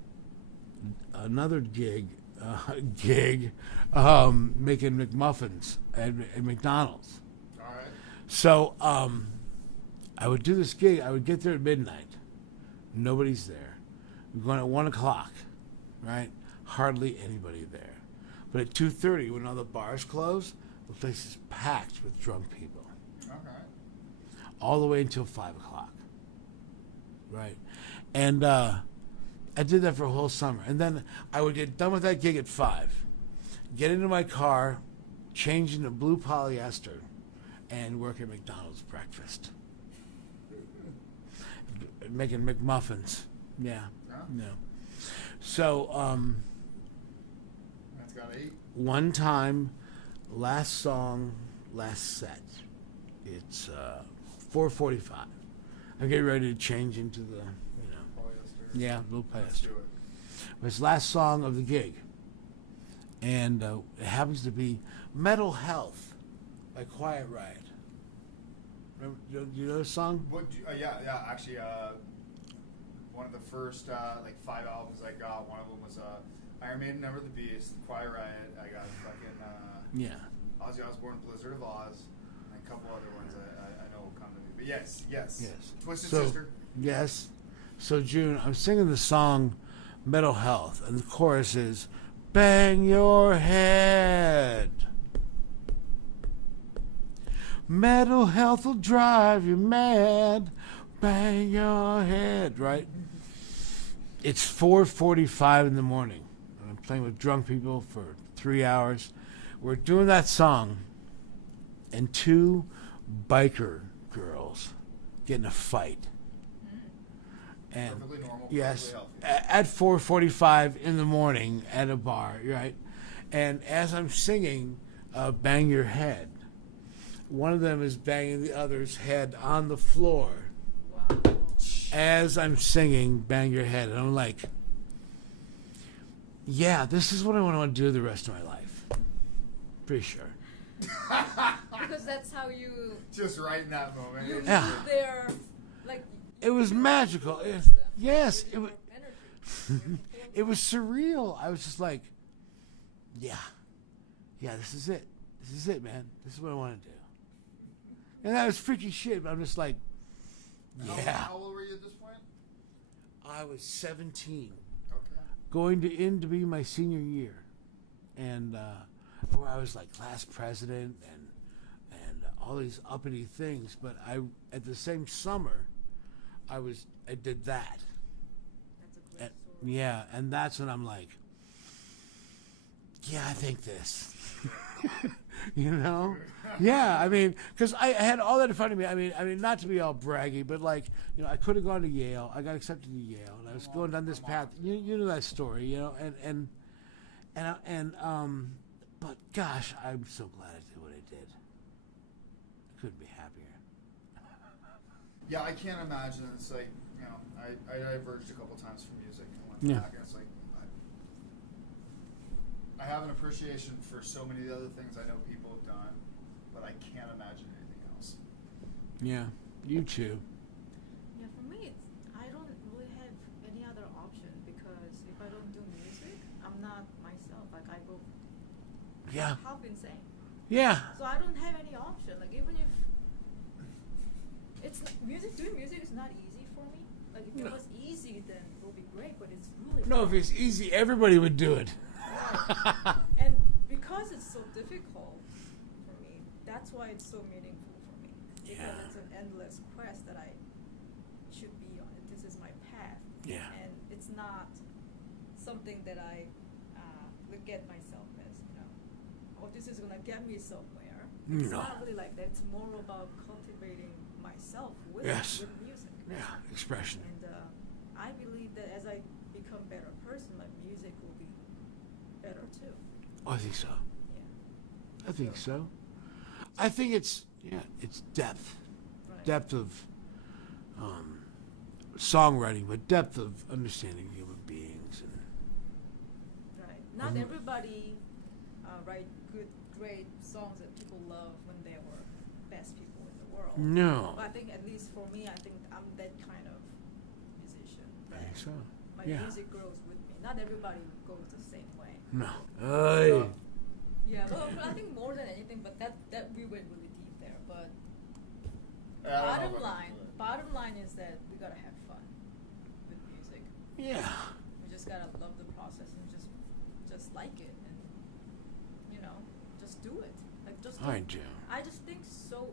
another gig making McMuffins at McDonald's. All right. So I would do this gig. I would get there at midnight. Nobody's there. We're going at 1 o'clock, right? Hardly anybody there. But at 2:30, when all the bars close, the place is packed with drunk people. Okay. All the way until 5 o'clock, right? And I did that for a whole summer. And then I would get done with that gig at 5, get into my car, change into blue polyester, and work at McDonald's breakfast. Making McMuffins. Yeah. Huh? No. So, That's got 8. one time, last song, last set. It's 4:45. I'm getting ready to change into the, Polyester. yeah, blue Let's do polyester. it. It's last song of the gig. And it happens to be Mental Health by Quiet Riot. Remember, do you know the song? Yeah. Actually, one of the first 5 albums I got. One of them was Iron Maiden, Never the Beast, Quiet Riot. I got fucking Yeah. Ozzy Osbourne, Blizzard of Oz, and a couple other ones I know will come to me. But yes. Yes. Twisted So- Sister. Yes. So, June, I'm singing the song Mental Health, and the chorus is Bang Your Head. Mental health will drive you mad. Bang your head, right? It's 4:45 in the morning. And I'm playing with drunk people for 3 hours. We're doing that song, and 2 biker girls get in a fight. And Perfectly normal. yes, Perfectly healthy. at 4:45 in the morning at a bar, right? And as I'm singing Bang Your Head, one of them is banging the other's head on the floor Wow. as I'm singing Bang Your Head. And I'm like, yeah, this is what I want to do the rest of my life. Pretty sure. Because that's how you Just right in that moment. you Yeah. move there, like It was magical. Yes, it was. energy. It was surreal. I was just like, yeah, this is it. This is it, man. This is what I want to do. And that was freaky shit, but I'm just like, yeah. How old were you at this point? I was 17, Okay. going to be my senior year. And where I was like class president and all these uppity things. But at the same summer, I did that. That's a great story. Yeah, and that's when I'm like, yeah, I think this. You know? Yeah, I mean, because I had all that in front of me. I mean, not to be all braggy, but like, I could have gone to Yale. I got accepted to Yale, and I was going down this path. You know that story, but gosh, I'm so glad I did what I did. I couldn't be happier. Yeah, I can't imagine. It's like, I diverged a couple times from music and went Yeah. back. And it's like, I have an appreciation for so many of the other things I know people have done, but I can't imagine anything else. Yeah, you too. Yeah, for me, I don't really have any other option because if I don't do music, I'm not myself. Like I go Yeah, half insane. yeah. So I don't have any option. Like even if doing music is not easy for me. Like if it was easy, then it would be great. But it's really No, if it's easy, everybody would do it. and because it's so difficult for me, that's why it's so meaningful for me. Because Yeah. it's an endless quest that I should be on. This is my path. Yeah. And it's not something that I look at myself as, this is gonna get me somewhere. It's No. not really like that. It's more about cultivating myself with Yes. with music. Yeah, expression. And I believe that as I become a better person, my music will be better too. I think so. Yeah. I think so. I think it's depth. Right. Depth of songwriting, but depth of understanding human beings. And Right. Not everybody write good, great songs that people love when they were best people in the world. No. But I think at least for me, I think I'm that kind of musician. I think so. My Yeah. music grows with me. Not everybody goes the same way. No. Yeah, well, I think more than anything, but that we went really deep there. But bottom line is that we gotta have fun with music. Yeah. We just gotta love the process and just like it, and just do it. Like just. I do. I just think so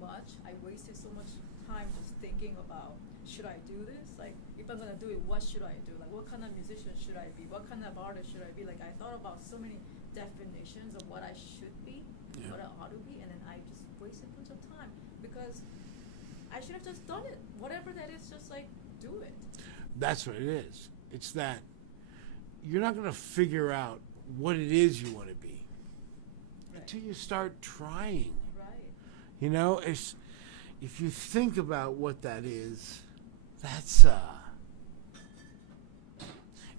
much. I wasted so much time just thinking about, should I do this? Like, if I'm gonna do it, what should I do? Like, what kind of musician should I be? What kind of artist should I be? Like, I thought about so many definitions of what I should be, what I ought to be, and then I just wasted a bunch of time because I should have just done it. Whatever that is, just like do it. That's what it is. It's that you're not going to figure out what it is you want to be until you start trying. Right. It's if you think about what that is, that's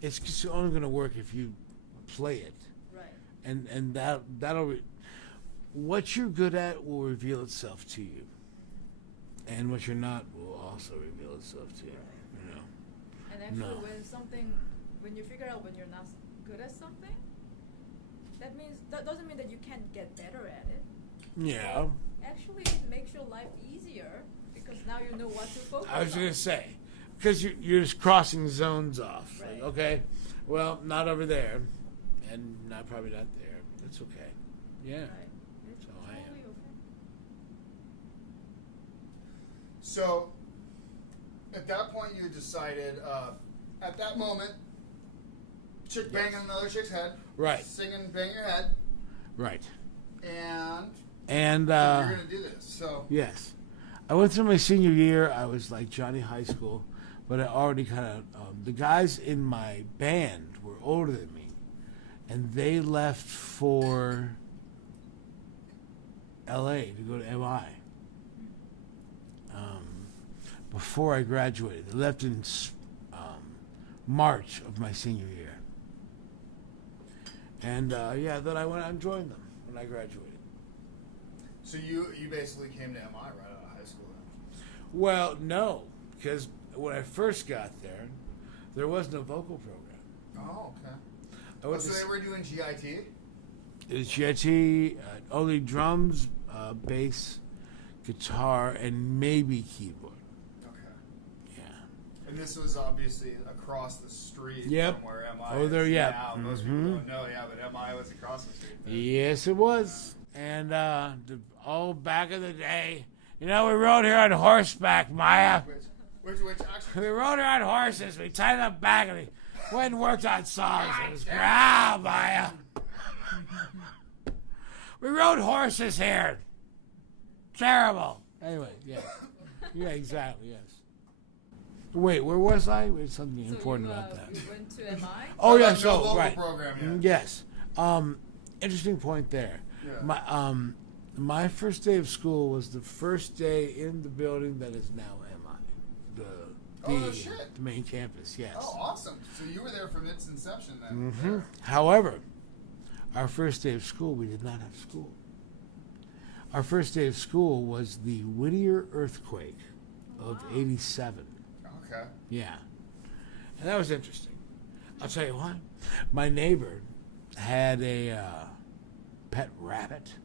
it's just only going to work if you play it. Right. And that'll what you're good at will reveal itself to you, and what you're not will also reveal itself to you. And actually, when you figure out when you're not good at something, that doesn't mean that you can't get better at it. Yeah. Actually, it makes your life easier because now you know what to focus on. I was gonna say, because you're just crossing zones off. Right. Like, okay, well, not over there, and probably not there. That's okay. Yeah. Right. It's So I am. totally okay. So, at that point, you decided, at that moment, chick banging another chick's head. Right. Singing, bang your head. Right. And you're going to do this. So, yes, I went through my senior year. I was like Johnny High School, but I already kind of the guys in my band were older than me, and they left for L.A. to go to MI. Before I graduated, they left in March of my senior year, and then I went out and joined them when I graduated. So you basically came to MI right out of high school then? Well, no, because when I first got there was no vocal program. Oh, okay. So they were doing GIT? It was GIT, only drums, bass, guitar, and maybe keyboard. Okay. Yeah. And this was obviously across the street Yep. from where MI Oh, there, is yeah. now. Most people don't know, but MI was across the street there. Yes, it was. And all back in the day, we rode here on horseback, Maya. Which actually... We rode here on horses. We tied them back and we went and worked on songs. It was great, Maya. We rode horses here. Terrible. Anyway, yeah. Yeah, exactly, yes. Wait, where was I? There's something important about that. You went to MI? Oh, yeah, No so, vocal right. program yet. Yes. Interesting point there. Yeah. My first day of school was the first day in the building that is now MI. No shit. The main campus, yes. Oh, awesome. So you were there from its inception then. Mm-hmm. However, our first day of school, we did not have school. Our first day of school was the Whittier earthquake of '87. Okay. Yeah. And that was interesting. I'll tell you what. My neighbor had a pet rabbit.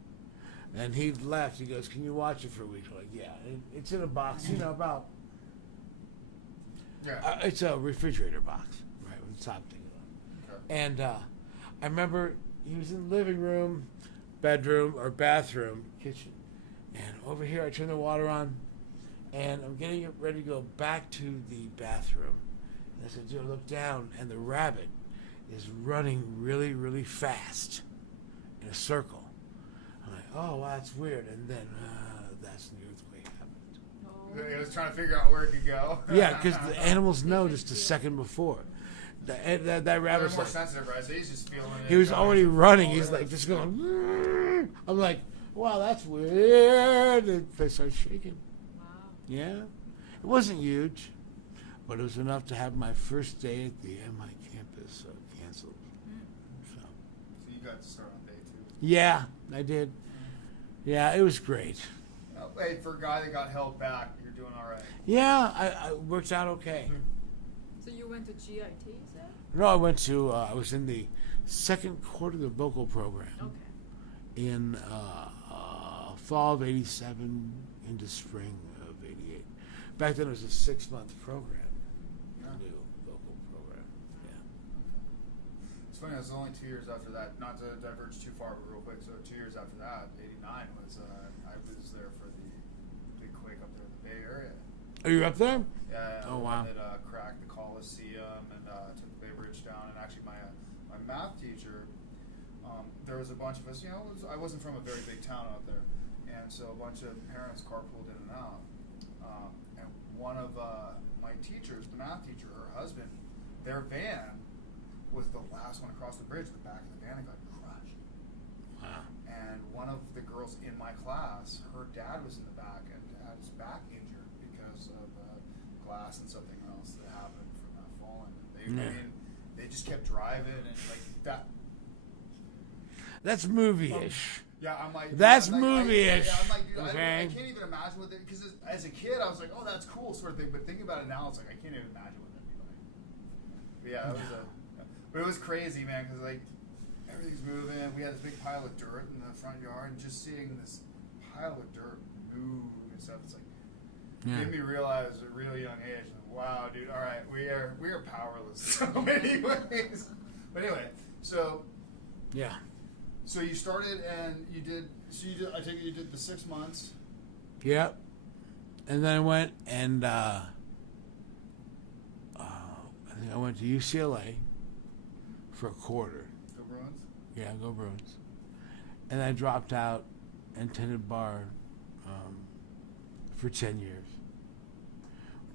And he left. He goes, "Can you watch it for a week?" I'm like, yeah. It's in a box, about... Yeah. It's a refrigerator box, right, with the top thing on. Okay. And I remember he was in the living room, bedroom, or bathroom, kitchen. And over here, I turn the water on, and I'm getting it ready to go back to the bathroom. And I said, "Joe, look down," and the rabbit is running really, really fast in a circle. I'm like, "Oh, well, that's weird." And then that's when the earthquake happened. He was trying to figure out where it could go. Yeah, because the animals know just a second before. That They're rabbit's more like, sensitive, right? So he's just feeling it. he was going, already just running. all He's this. like just going. "Mm." I'm like, "Wow, that's weird." And they start shaking. Wow. Yeah, it wasn't huge, but it was enough to have my first day at the MI campus canceled. So So you got to start on day 2. Yeah, I did. Yeah, it was great. Hey, for a guy that got held back, you're doing all right. Yeah, I worked out okay. So you went to GIT, you said? No, I was in the second quarter of the vocal program Okay. in fall of 87 into spring of 88. Back then it was a 6-month program. Yeah. A new vocal program. Yeah. It's funny, it was only 2 years after that, not to diverge too far, but real quick, so 2 years after that, 89 was, I was there for the big quake up there in the Bay Area. Are you up there? Yeah, Oh, the wow. one that cracked the Coliseum and took the Bay Bridge down, and actually my math teacher, there was a bunch of us, I wasn't from a very big town out there, and so a bunch of parents carpooled in and out, and one of my teachers, the math teacher, her husband, their van was the last one across the bridge. The back of the van got crushed. Wow. And one of the girls in my class, her dad was in the back and had his back injured because of glass and something else that happened from that falling. They just kept driving and like that. That's movie-ish. Yeah, I'm like. That's I'm like, movie-ish. I'm like, dude, Okay. I can't even imagine what because as a kid I was like, oh, that's cool, sort of thing. But thinking about it now, it's like I can't even imagine what that'd be like. But yeah, but it was crazy, man, because like everything's moving. We had this big pile of dirt in the front yard, and just seeing this pile of dirt move and stuff, it's like made me realize at a really young age, like, wow, dude, all right, we are powerless in so many ways. But anyway, so Yeah. so you started and you did. So you did. I take it you did the 6 months. Yep. And then I went and I think I went to UCLA for a quarter. Go Bruins. Yeah, go Bruins. And I dropped out and tended bar for 10 years.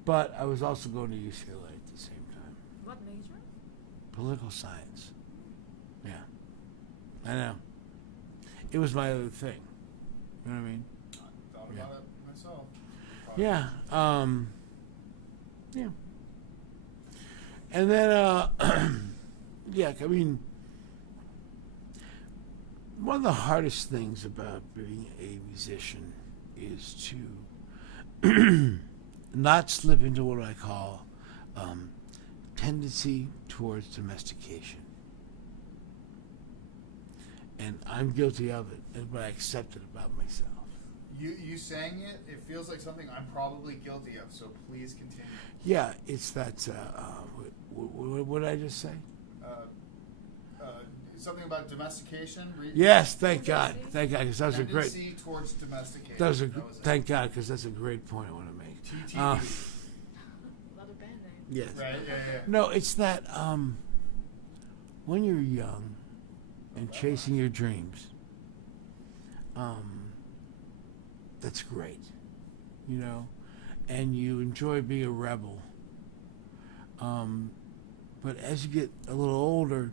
But I was also going to UCLA at the same time. What major? Political science. Yeah. I know. It was my other thing. You know what I mean? I thought about it myself. Yeah. Yeah. And then, yeah, I mean, one of the hardest things about being a musician is to not slip into what I call tendency towards domestication. And I'm guilty of it, but I accept it about myself. You saying it, it feels like something I'm probably guilty of, so please continue. Yeah, it's that, what did I just say? Something about domestication? Yes, thank God. Thank God, because that was a great, Tendency towards domestication. thank God, because that's a great point I want to make. TTD. Another band name. Yes. Right, yeah. No, it's that when you're young and chasing your dreams, that's great, and you enjoy being a rebel. But as you get a little older,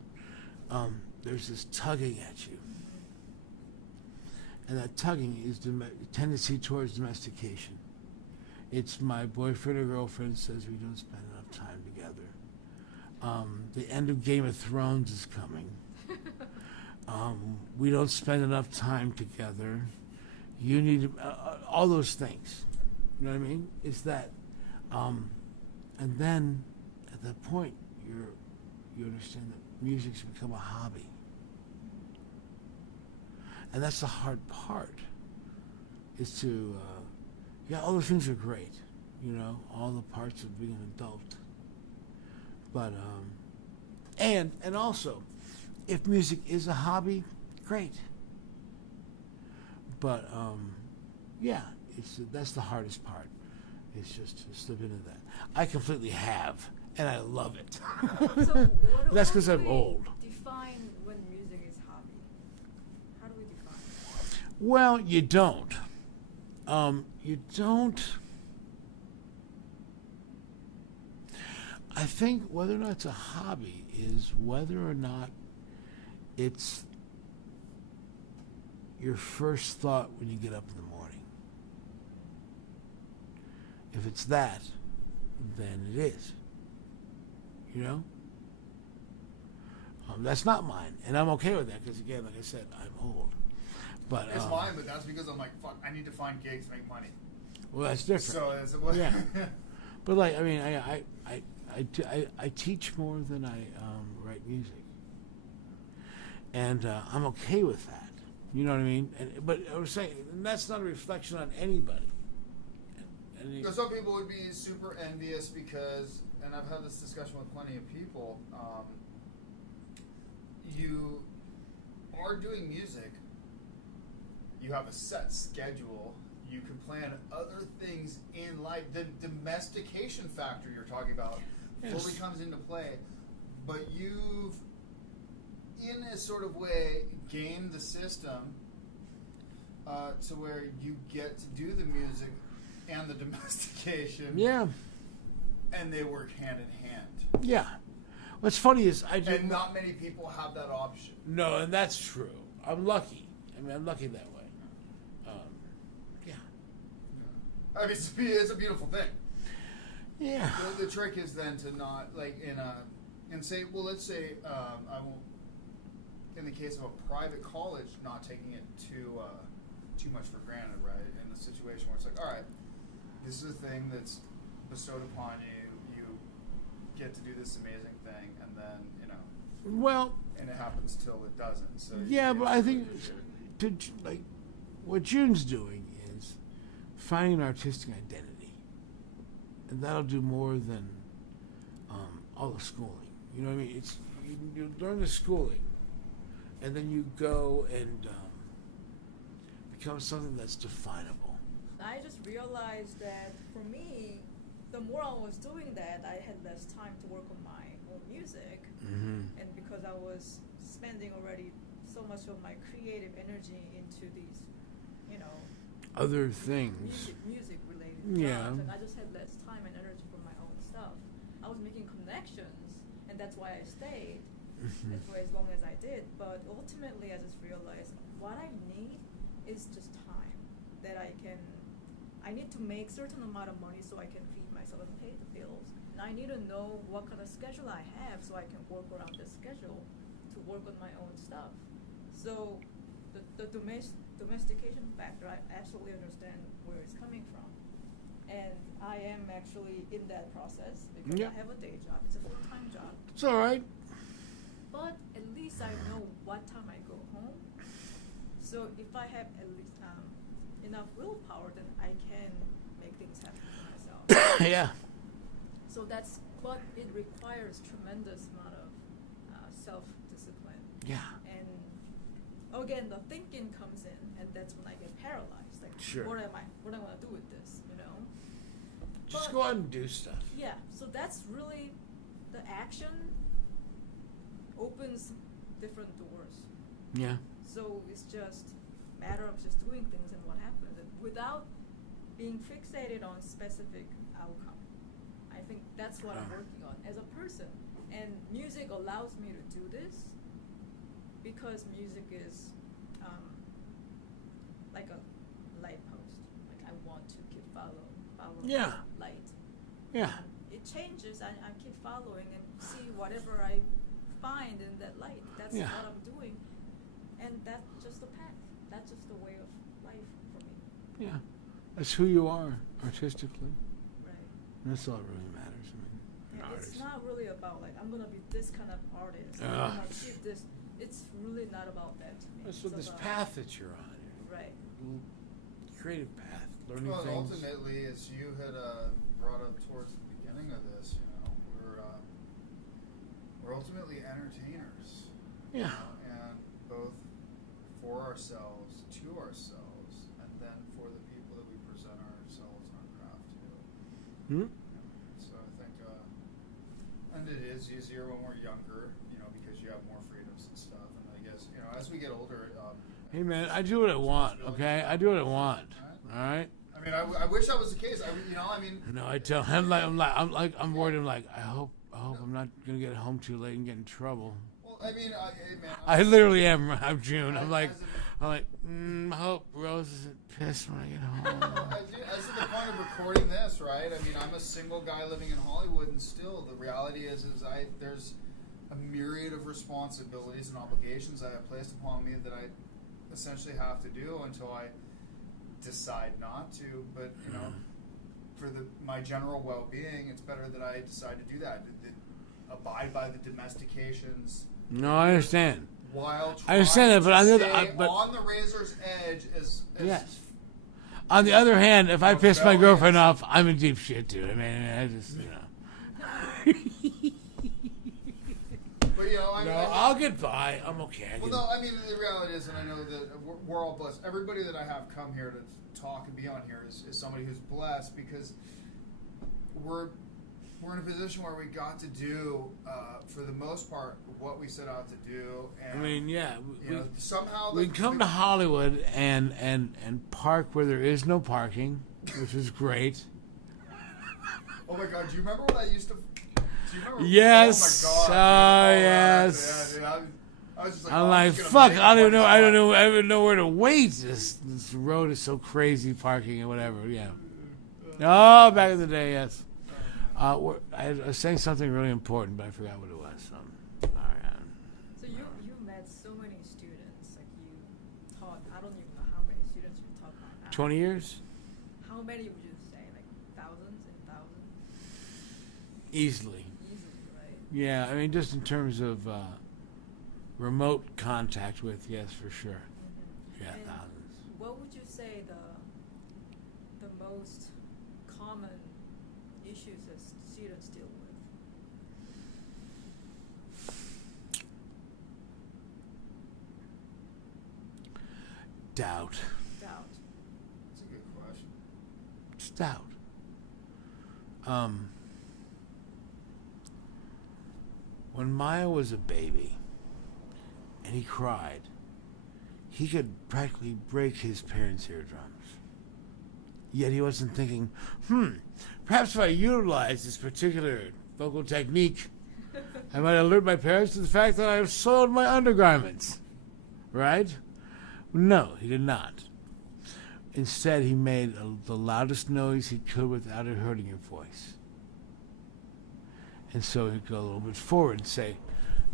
there's this tugging at you. And that tugging is tendency towards domestication. It's my boyfriend or girlfriend says we don't spend enough time together. The end of Game of Thrones is coming. We don't spend enough time together. You need all those things. You know what I mean? It's that. And then at that point, you understand that music's become a hobby. And that's the hard part, is to, all those things are great, all the parts of being an adult. But, and also, if music is a hobby, great. But, that's the hardest part. It's just to slip into that. I completely have, and I love it. So That's how because do I'm we old. Define when music is hobby. How do we define it? Well, you don't. You don't. I think whether or not it's a hobby is whether or not it's your first thought when you get up in the morning. If it's that, then it is. That's not mine, and I'm okay with that because, again, like I said, I'm old. But It's mine, but that's because I'm like, fuck, I need to find gigs to make money. well, that's different. So it's Yeah. But like, I mean, I teach more than I write music, and I'm okay with that. You know what I mean? But I was saying, and that's not a reflection on anybody. So some people would be super envious because, and I've had this discussion with plenty of people. You are doing music. You have a set schedule. You can plan other things in life. The domestication factor you're talking about fully comes into play. But you've, in a sort of way, gamed the system to where you get to do the music and the domestication. Yeah. And they work hand in hand. Yeah. What's funny is and not many people have that option. No, and that's true. I'm lucky. I mean, I'm lucky that way. Yeah. I mean, it's a beautiful thing. Yeah. The trick is then to not and say, well, let's say I won't. In the case of a private college, not taking it too much for granted, right? In the situation where it's like, all right, this is a thing that's bestowed upon you. You get to do this amazing thing, and then and it happens till it doesn't. So yeah, but I think like what June's doing is finding an artistic identity, and that'll do more than all the schooling. You know what I mean? It's you learn the schooling, and then you go and become something that's definable. I just realized that for me, the more I was doing that, I had less time to work on my own music. Mm-hmm. And because I was spending already so much of my creative energy into these, other things. Music related Yeah. jobs, and I just had less time and energy for my own stuff. I was making connections, and that's why I stayed for as long as I did. But ultimately, I just realized what I need is just time. That I need to make certain amount of money so I can feed myself and pay the bills. And I need to know what kind of schedule I have so I can work around the schedule to work on my own stuff. So the domestication factor, I absolutely understand where it's coming from. And I am actually in that process because I have a day job. It's a full-time job. It's all right. But at least I know what time I go home. So if I have at least enough willpower, then I can make things happen for myself. Yeah. So but it requires tremendous amount of self-discipline. Yeah. And again, the thinking comes in, and that's when I get paralyzed. Like, Sure. what am I going to do with this? Just go out and do stuff. Yeah. So that's really the action opens different doors. Yeah. So it's just a matter of just doing things and what happens, and without being fixated on specific outcome. I think that's what I'm working on as a person. And music allows me to do this because music is like a light post. Like I want to keep following light. Yeah. It changes. I keep following and see whatever I find in that light. That's what I'm doing. And that's just the path. That's just the way of life for me. Yeah. That's who you are artistically. Right. And that's all that really matters. I mean, It's not really about like I'm gonna be this kind of artist. I'm gonna achieve this. It's really not about that to me. That's It's this about, path that you're on. Right. Creative path, learning Well, things. ultimately, as you had brought up towards the beginning of this, we're ultimately entertainers. Yeah. And both for ourselves, to ourselves, and then for the people that we present ourselves and our craft to. Hmm? So I think, and it is easier when we're younger, because you have more freedoms and stuff. And I guess, as we get older, Hey man, I do what I want. Okay, I do what I want. All right. I mean, I wish that was the case. No, I tell him I'm worried. I'm like, I hope I'm not gonna get home too late and get in trouble. Well, I mean, hey, man. I literally am. I'm June. I hope Rose isn't pissed when I get home. As to the point of recording this, right? I mean, I'm a single guy living in Hollywood, and still, the reality is there's a myriad of responsibilities and obligations that have placed upon me that I essentially have to do until I decide not to. But you know, for my general well-being, it's better that I decide to do that. Abide by the domestications. No, I understand. While I understand that, but trying on to the stay but on the razor's edge as yes. On the other hand, if I piss my rebellious. girlfriend off, I'm in deep shit too. I mean, I just But you know, I mean, I'll get by. I'm okay. Well, no, I mean, the reality is, and I know that we're all blessed. Everybody that I have come here to talk and be on here is somebody who's blessed, because we're in a position where we got to do, for the most part, what we set out to do. And, I mean, yeah. Somehow We can come to Hollywood and park where there is no parking, which is great. Oh my God! Do you remember what I used to? Do you remember? Yes. Oh my God! Dude. Yes. Yeah, dude, I was just like, I'm like, fuck! I don't even know where to wait. This road is so crazy, parking and whatever. Yeah. Oh, back in the day, yes. I was saying something really important, but I forgot what it was. All right. So you met so many students, like you taught. I don't even know how many students you taught by now. 20 years? How many would you say? Like thousands and thousands? Easily. Easily, right? Yeah, I mean, just in terms of remote contact with, yes, for sure. Mm-hmm. Yeah, And thousands. what would you say the most common issues that students deal with? Doubt. Doubt. That's a good question. It's doubt. When Maya was a baby and he cried, he could practically break his parents' eardrums. Yet he wasn't thinking, perhaps if I utilize this particular vocal technique, I might alert my parents to the fact that I have soiled my undergarments. Right? No, he did not. Instead, he made the loudest noise he could without it hurting your voice. And so he'd go a little bit forward and say,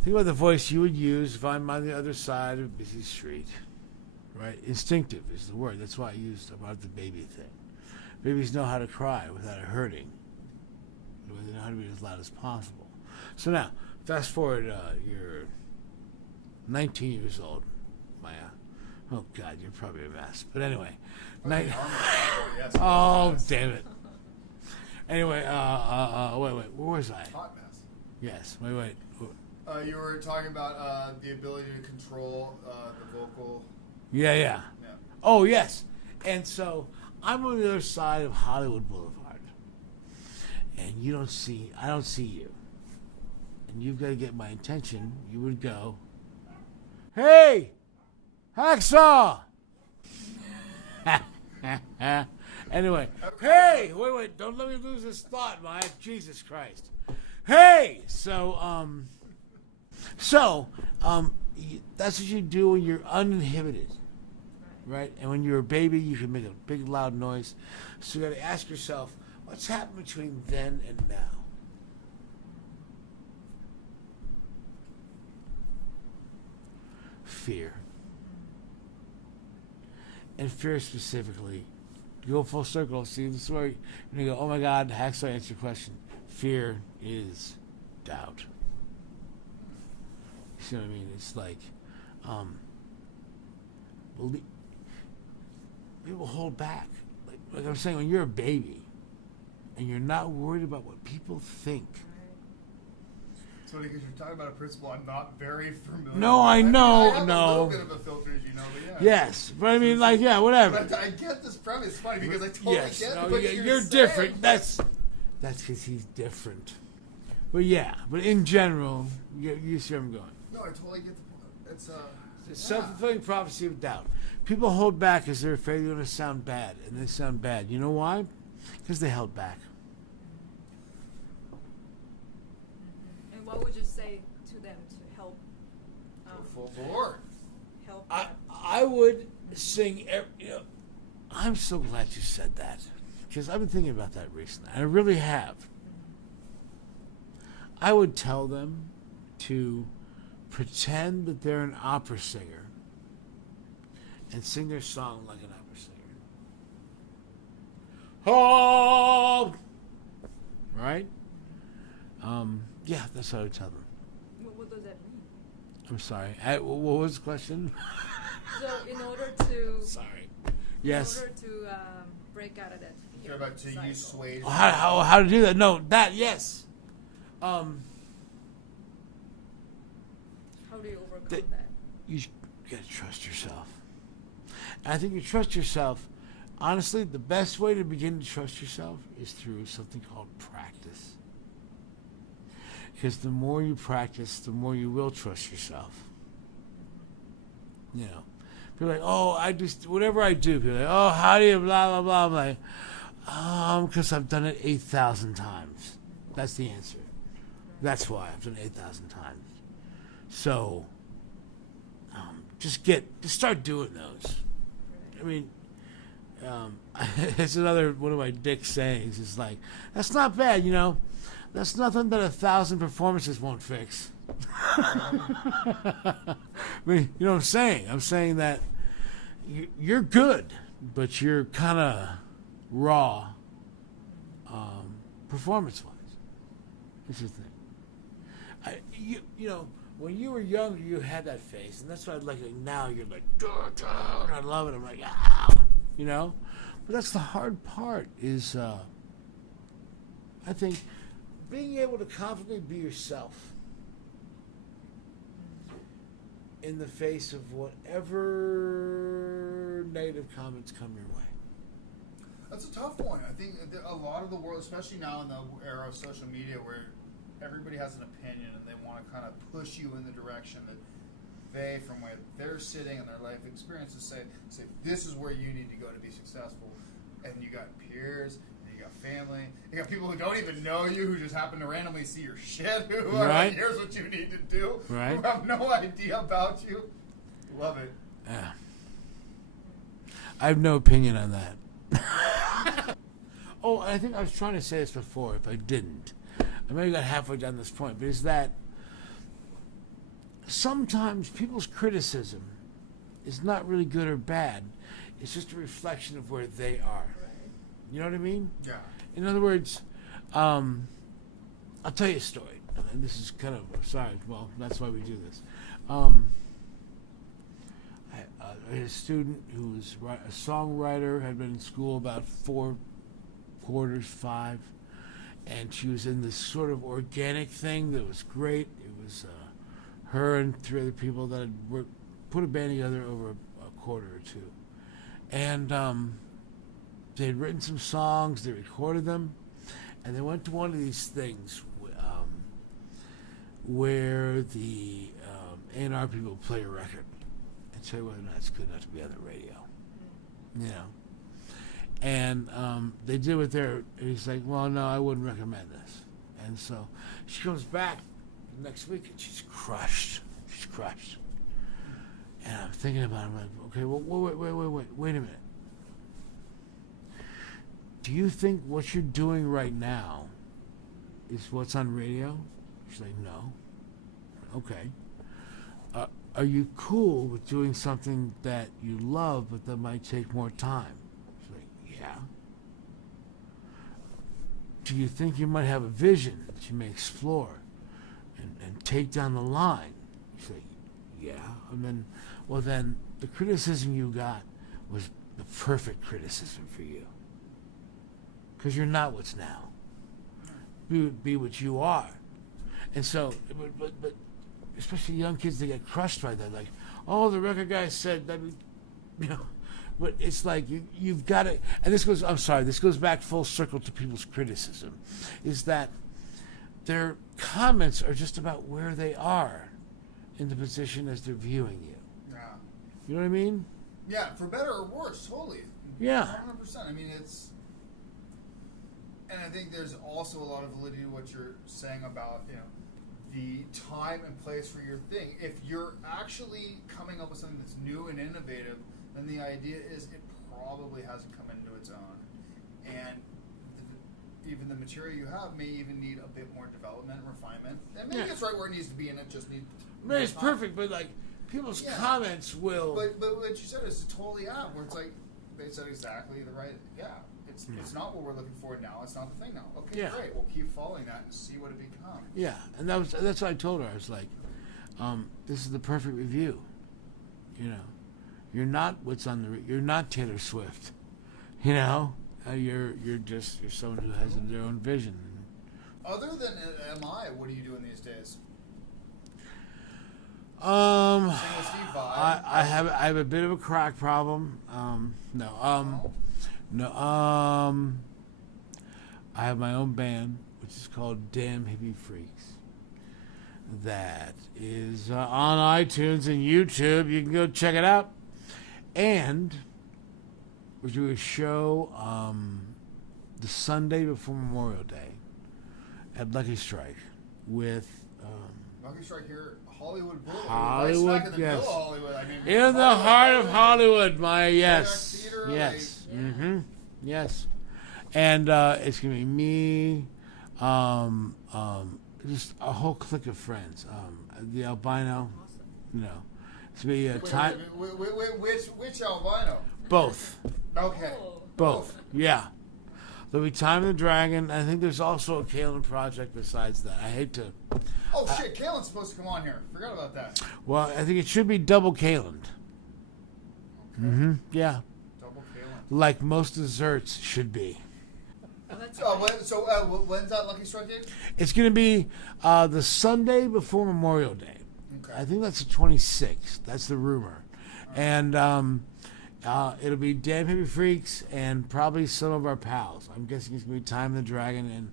think about the voice you would use if I'm on the other side of a busy street. Right? Instinctive is the word. That's why I used about the baby thing. Babies know how to cry without it hurting. They know how to be as loud as possible. So now, fast forward, you're 19 years old, Maya. Oh, God, you're probably a mess. But anyway. Yes, Oh, damn it. Anyway, wait, where was I? Hot mess. Yes, wait. You were talking about the ability to control the vocal. Yeah. Oh, yes. And so I'm on the other side of Hollywood Boulevard, and I don't see you. And you've got to get my attention. You would go, hey, Hacksaw! Anyway, hey, wait, don't let me lose this thought, Maya. Jesus Christ. Hey! That's what you do when you're uninhibited, right? And when you're a baby, you can make a big, loud noise. So you got to ask yourself, what's happened between then and now? Fear. And fear specifically. You go full circle. See the story, and you go, "Oh my God!" Hacksaw answered your question. Fear is doubt. You see what I mean? It's like, people hold back. Like I'm saying, when you're a baby, and you're not worried about what people think. So because you're talking about a principle I'm not very familiar No, with. I know, I have no. a little bit of a filter, as you know, but yeah. Yes, but I mean, like, yeah, whatever. But I get this premise. It's funny because I totally Yes, get no, what you're saying. different. That's because he's different. But yeah, but in general, you see where I'm going. No, I totally get the point. It's It's self-fulfilling prophecy of doubt. People hold back because they're afraid they're going to sound bad, and they sound bad. You know why? Because they held back. And what would you say to them to help? Go full bore. Help. I would sing. I'm so glad you said that because I've been thinking about that recently. I really have. I would tell them to pretend that they're an opera singer and sing their song like an opera singer. Oh, right? Yeah, that's what I would tell them. What does that mean? I'm sorry. What was the question? So in order to Sorry. Yes. in order to break out of that fear. Care about to cycle. use sway. How to do that? No, that yes. How do you overcome that? You gotta trust yourself. And I think you trust yourself. Honestly, the best way to begin to trust yourself is through something called practice. Because the more you practice, the more you will trust yourself. You know, people are like, oh, I just whatever I do. People are like, oh, how do you blah blah blah? I'm like, because I've done it 8,000 times. That's the answer. That's why I've done it 8,000 times. So, just start doing those. I mean, it's another one of my dick sayings. It's like, that's not bad, you know. That's nothing that 1,000 performances won't fix. I mean, you know what I'm saying? I'm saying that you're good, but you're kind of raw performance-wise. It's the thing. You know, when you were younger, you had that face, and that's why like now you're like, and I love it. I'm like, ow, you know. But that's the hard part. Is I think being able to confidently be yourself in the face of whatever negative comments come your way. That's a tough one. I think a lot of the world, especially now in the era of social media, where everybody has an opinion and they want to kind of push you in the direction that they, from where they're sitting and their life experiences, say this is where you need to go to be successful. And you got peers, and you got family, you got people who don't even know you, who just happen to randomly see your shit, who are like, here's what you need to do, who have no idea about you. Love it. Yeah. I have no opinion on that. Oh, I think I was trying to say this before. If I didn't, I maybe got halfway down this point. But is that sometimes people's criticism is not really good or bad. It's just a reflection of where they are. You know what I mean? Yeah. In other words, I'll tell you a story. And this is kind of sorry. Well, that's why we do this. I had a student who was a songwriter, had been in school about 4 quarters, 5, and she was in this sort of organic thing that was great. It was her and 3 other people that had put a band together over a quarter or 2. And they had written some songs, they recorded them, and they went to one of these things where the A&R people play a record and say whether or not it's good enough to be on the radio. You know. And they did what they're, and he's like, well, no, I wouldn't recommend this. And so she comes back next week and she's crushed. She's crushed. And I'm thinking about it, I'm like, okay, well, wait a minute. Do you think what you're doing right now is what's on radio? She's like, no. Okay. Are you cool with doing something that you love but that might take more time? She's like, yeah. Do you think you might have a vision that you may explore and take down the line? She's like, yeah. And then, well, then the criticism you got was the perfect criticism for you. Because you're not what's now. Be what you are. And so, but especially young kids, they get crushed by that. Like, oh, the record guy said that, you know. But it's like you've got to, and this goes back full circle to people's criticism, is that their comments are just about where they are in the position as they're viewing you. Yeah. You know what I mean? Yeah, for better or worse, totally. Yeah. 100%. I mean, it's, and I think there's also a lot of validity to what you're saying about, you know, the time and place for your thing. If you're actually coming up with something that's new and innovative, then the idea is it probably hasn't come into its own. And even the material you have may even need a bit more development and refinement. And maybe it's right where it needs to be, and it just needs. I mean, it's perfect, but like people's comments will. But what you said is totally out. Where it's like they said exactly the right. Yeah, it's not what we're looking for now. It's not the thing now. Okay, great. We'll keep following that and see what it becomes. Yeah, and that's what I told her. I was like, this is the perfect review. You know, you're not what's on the. You're not Taylor Swift. You know, you're someone who has their own vision. Other than MI, what are you doing these days? I have a bit of a crack problem. I have my own band, which is called Damn Hippie Freaks. That is on iTunes and YouTube. You can go check it out. And we're doing a show the Sunday before Memorial Day at Lucky Strike with Lucky Strike here, Hollywood Boulevard. Hollywood, right smack in the middle yes. of Hollywood. I mean, In the heart of Hollywood, my yes. Theater, Yes. like- Mm-hmm. Yes. And it's going to be me, just a whole clique of friends. The albino, you know. It's going to be a time. Which albino? Both. Okay. Oh. Both. Yeah. There'll be Time of the Dragon. I think there's also a Kalen project besides that. I hate to. Oh shit, Kalen's supposed to come on here. Forgot about that. Well, I think it should be double Kalen. Okay. Mm-hmm. Yeah. Double Kalen. Like most desserts should be. Well, that's When's that Lucky Strike date? It's going to be the Sunday before Memorial Day. Okay. I think that's the 26th. That's the rumor. And it'll be Damn Hippie Freaks and probably some of our pals. I'm guessing it's going to be Time of the Dragon and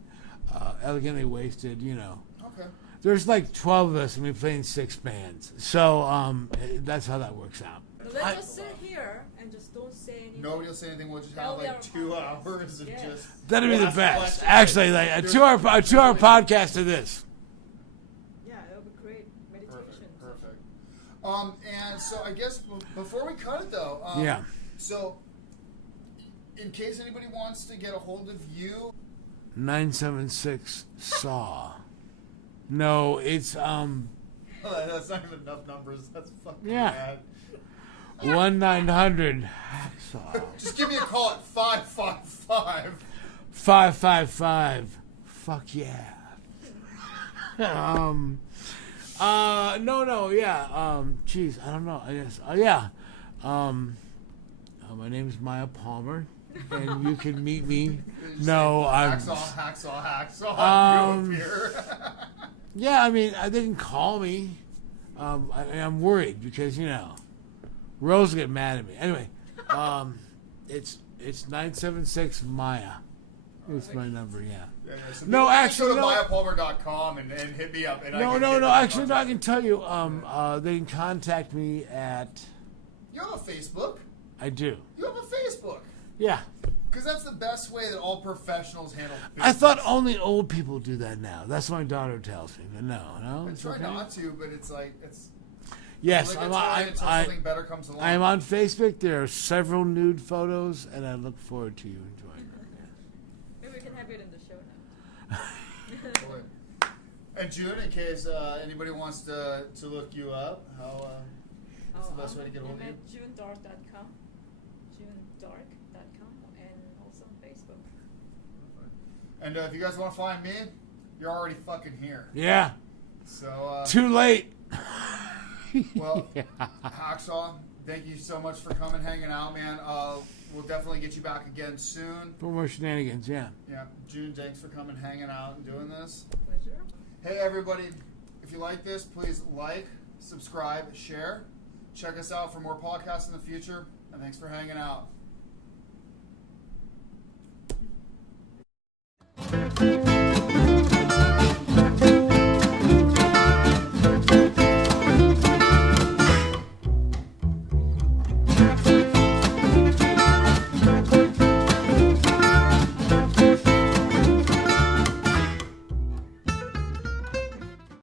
Elegantly Wasted, you know. Okay. There's like 12 of us and we're playing 6 bands. So that's how that works out. let's just sit here and just don't say anything. Nobody will say anything. We'll just have That'll be like our 2 podcast. hours of Yeah. just. That'd be the ask best. questions. Actually, like a 2 hour podcast to this. Yeah, it'll be great. Meditation. Perfect. And so I guess before we cut it though. Yeah. So, in case anybody wants to get a hold of you, 976 Saw. No, it's that's not even enough numbers. That's fucking Yeah. bad. 1-900 Hacksaw. Just give me a call at 555. 555. Fuck yeah. No, yeah. Geez, I don't know. I guess. Yeah. My name is Maya Palmer, and you can meet me. No, I'm. Hacksaw. Um, You appear. Yeah, I mean, they can call me. I'm worried because Rose will get mad at me. Anyway, it's 976 Maya. It's my number, yeah. So No, actually, go to no. MiahPalmer.com and hit me up. And No. Actually, no. I can tell you. They can contact me at. You have a Facebook. I do. You have a Facebook. Yeah. Because that's the best way that all professionals handle business. I thought only old people do that now. That's what my daughter tells me. But no. I It's try okay. not to, but it's like it's. Yes, like until something better comes along. I am on Facebook. There are several nude photos, and I look forward to you enjoying them. Maybe we can have it in the show now. Boy. And June, in case anybody wants to look you up, what's the best way to get a hold of you? I'm at junedark.com, junedark.com, and also on Facebook. And if you guys want to find me, you're already fucking here. Yeah. So. Too late. Well, Hacksaw, thank you so much for coming, hanging out, man. We'll definitely get you back again soon. For more shenanigans, yeah. Yeah, June, thanks for coming, hanging out, and doing this. Pleasure. Hey, everybody, if you like this, please like, subscribe, share. Check us out for more podcasts in the future, and thanks for hanging out.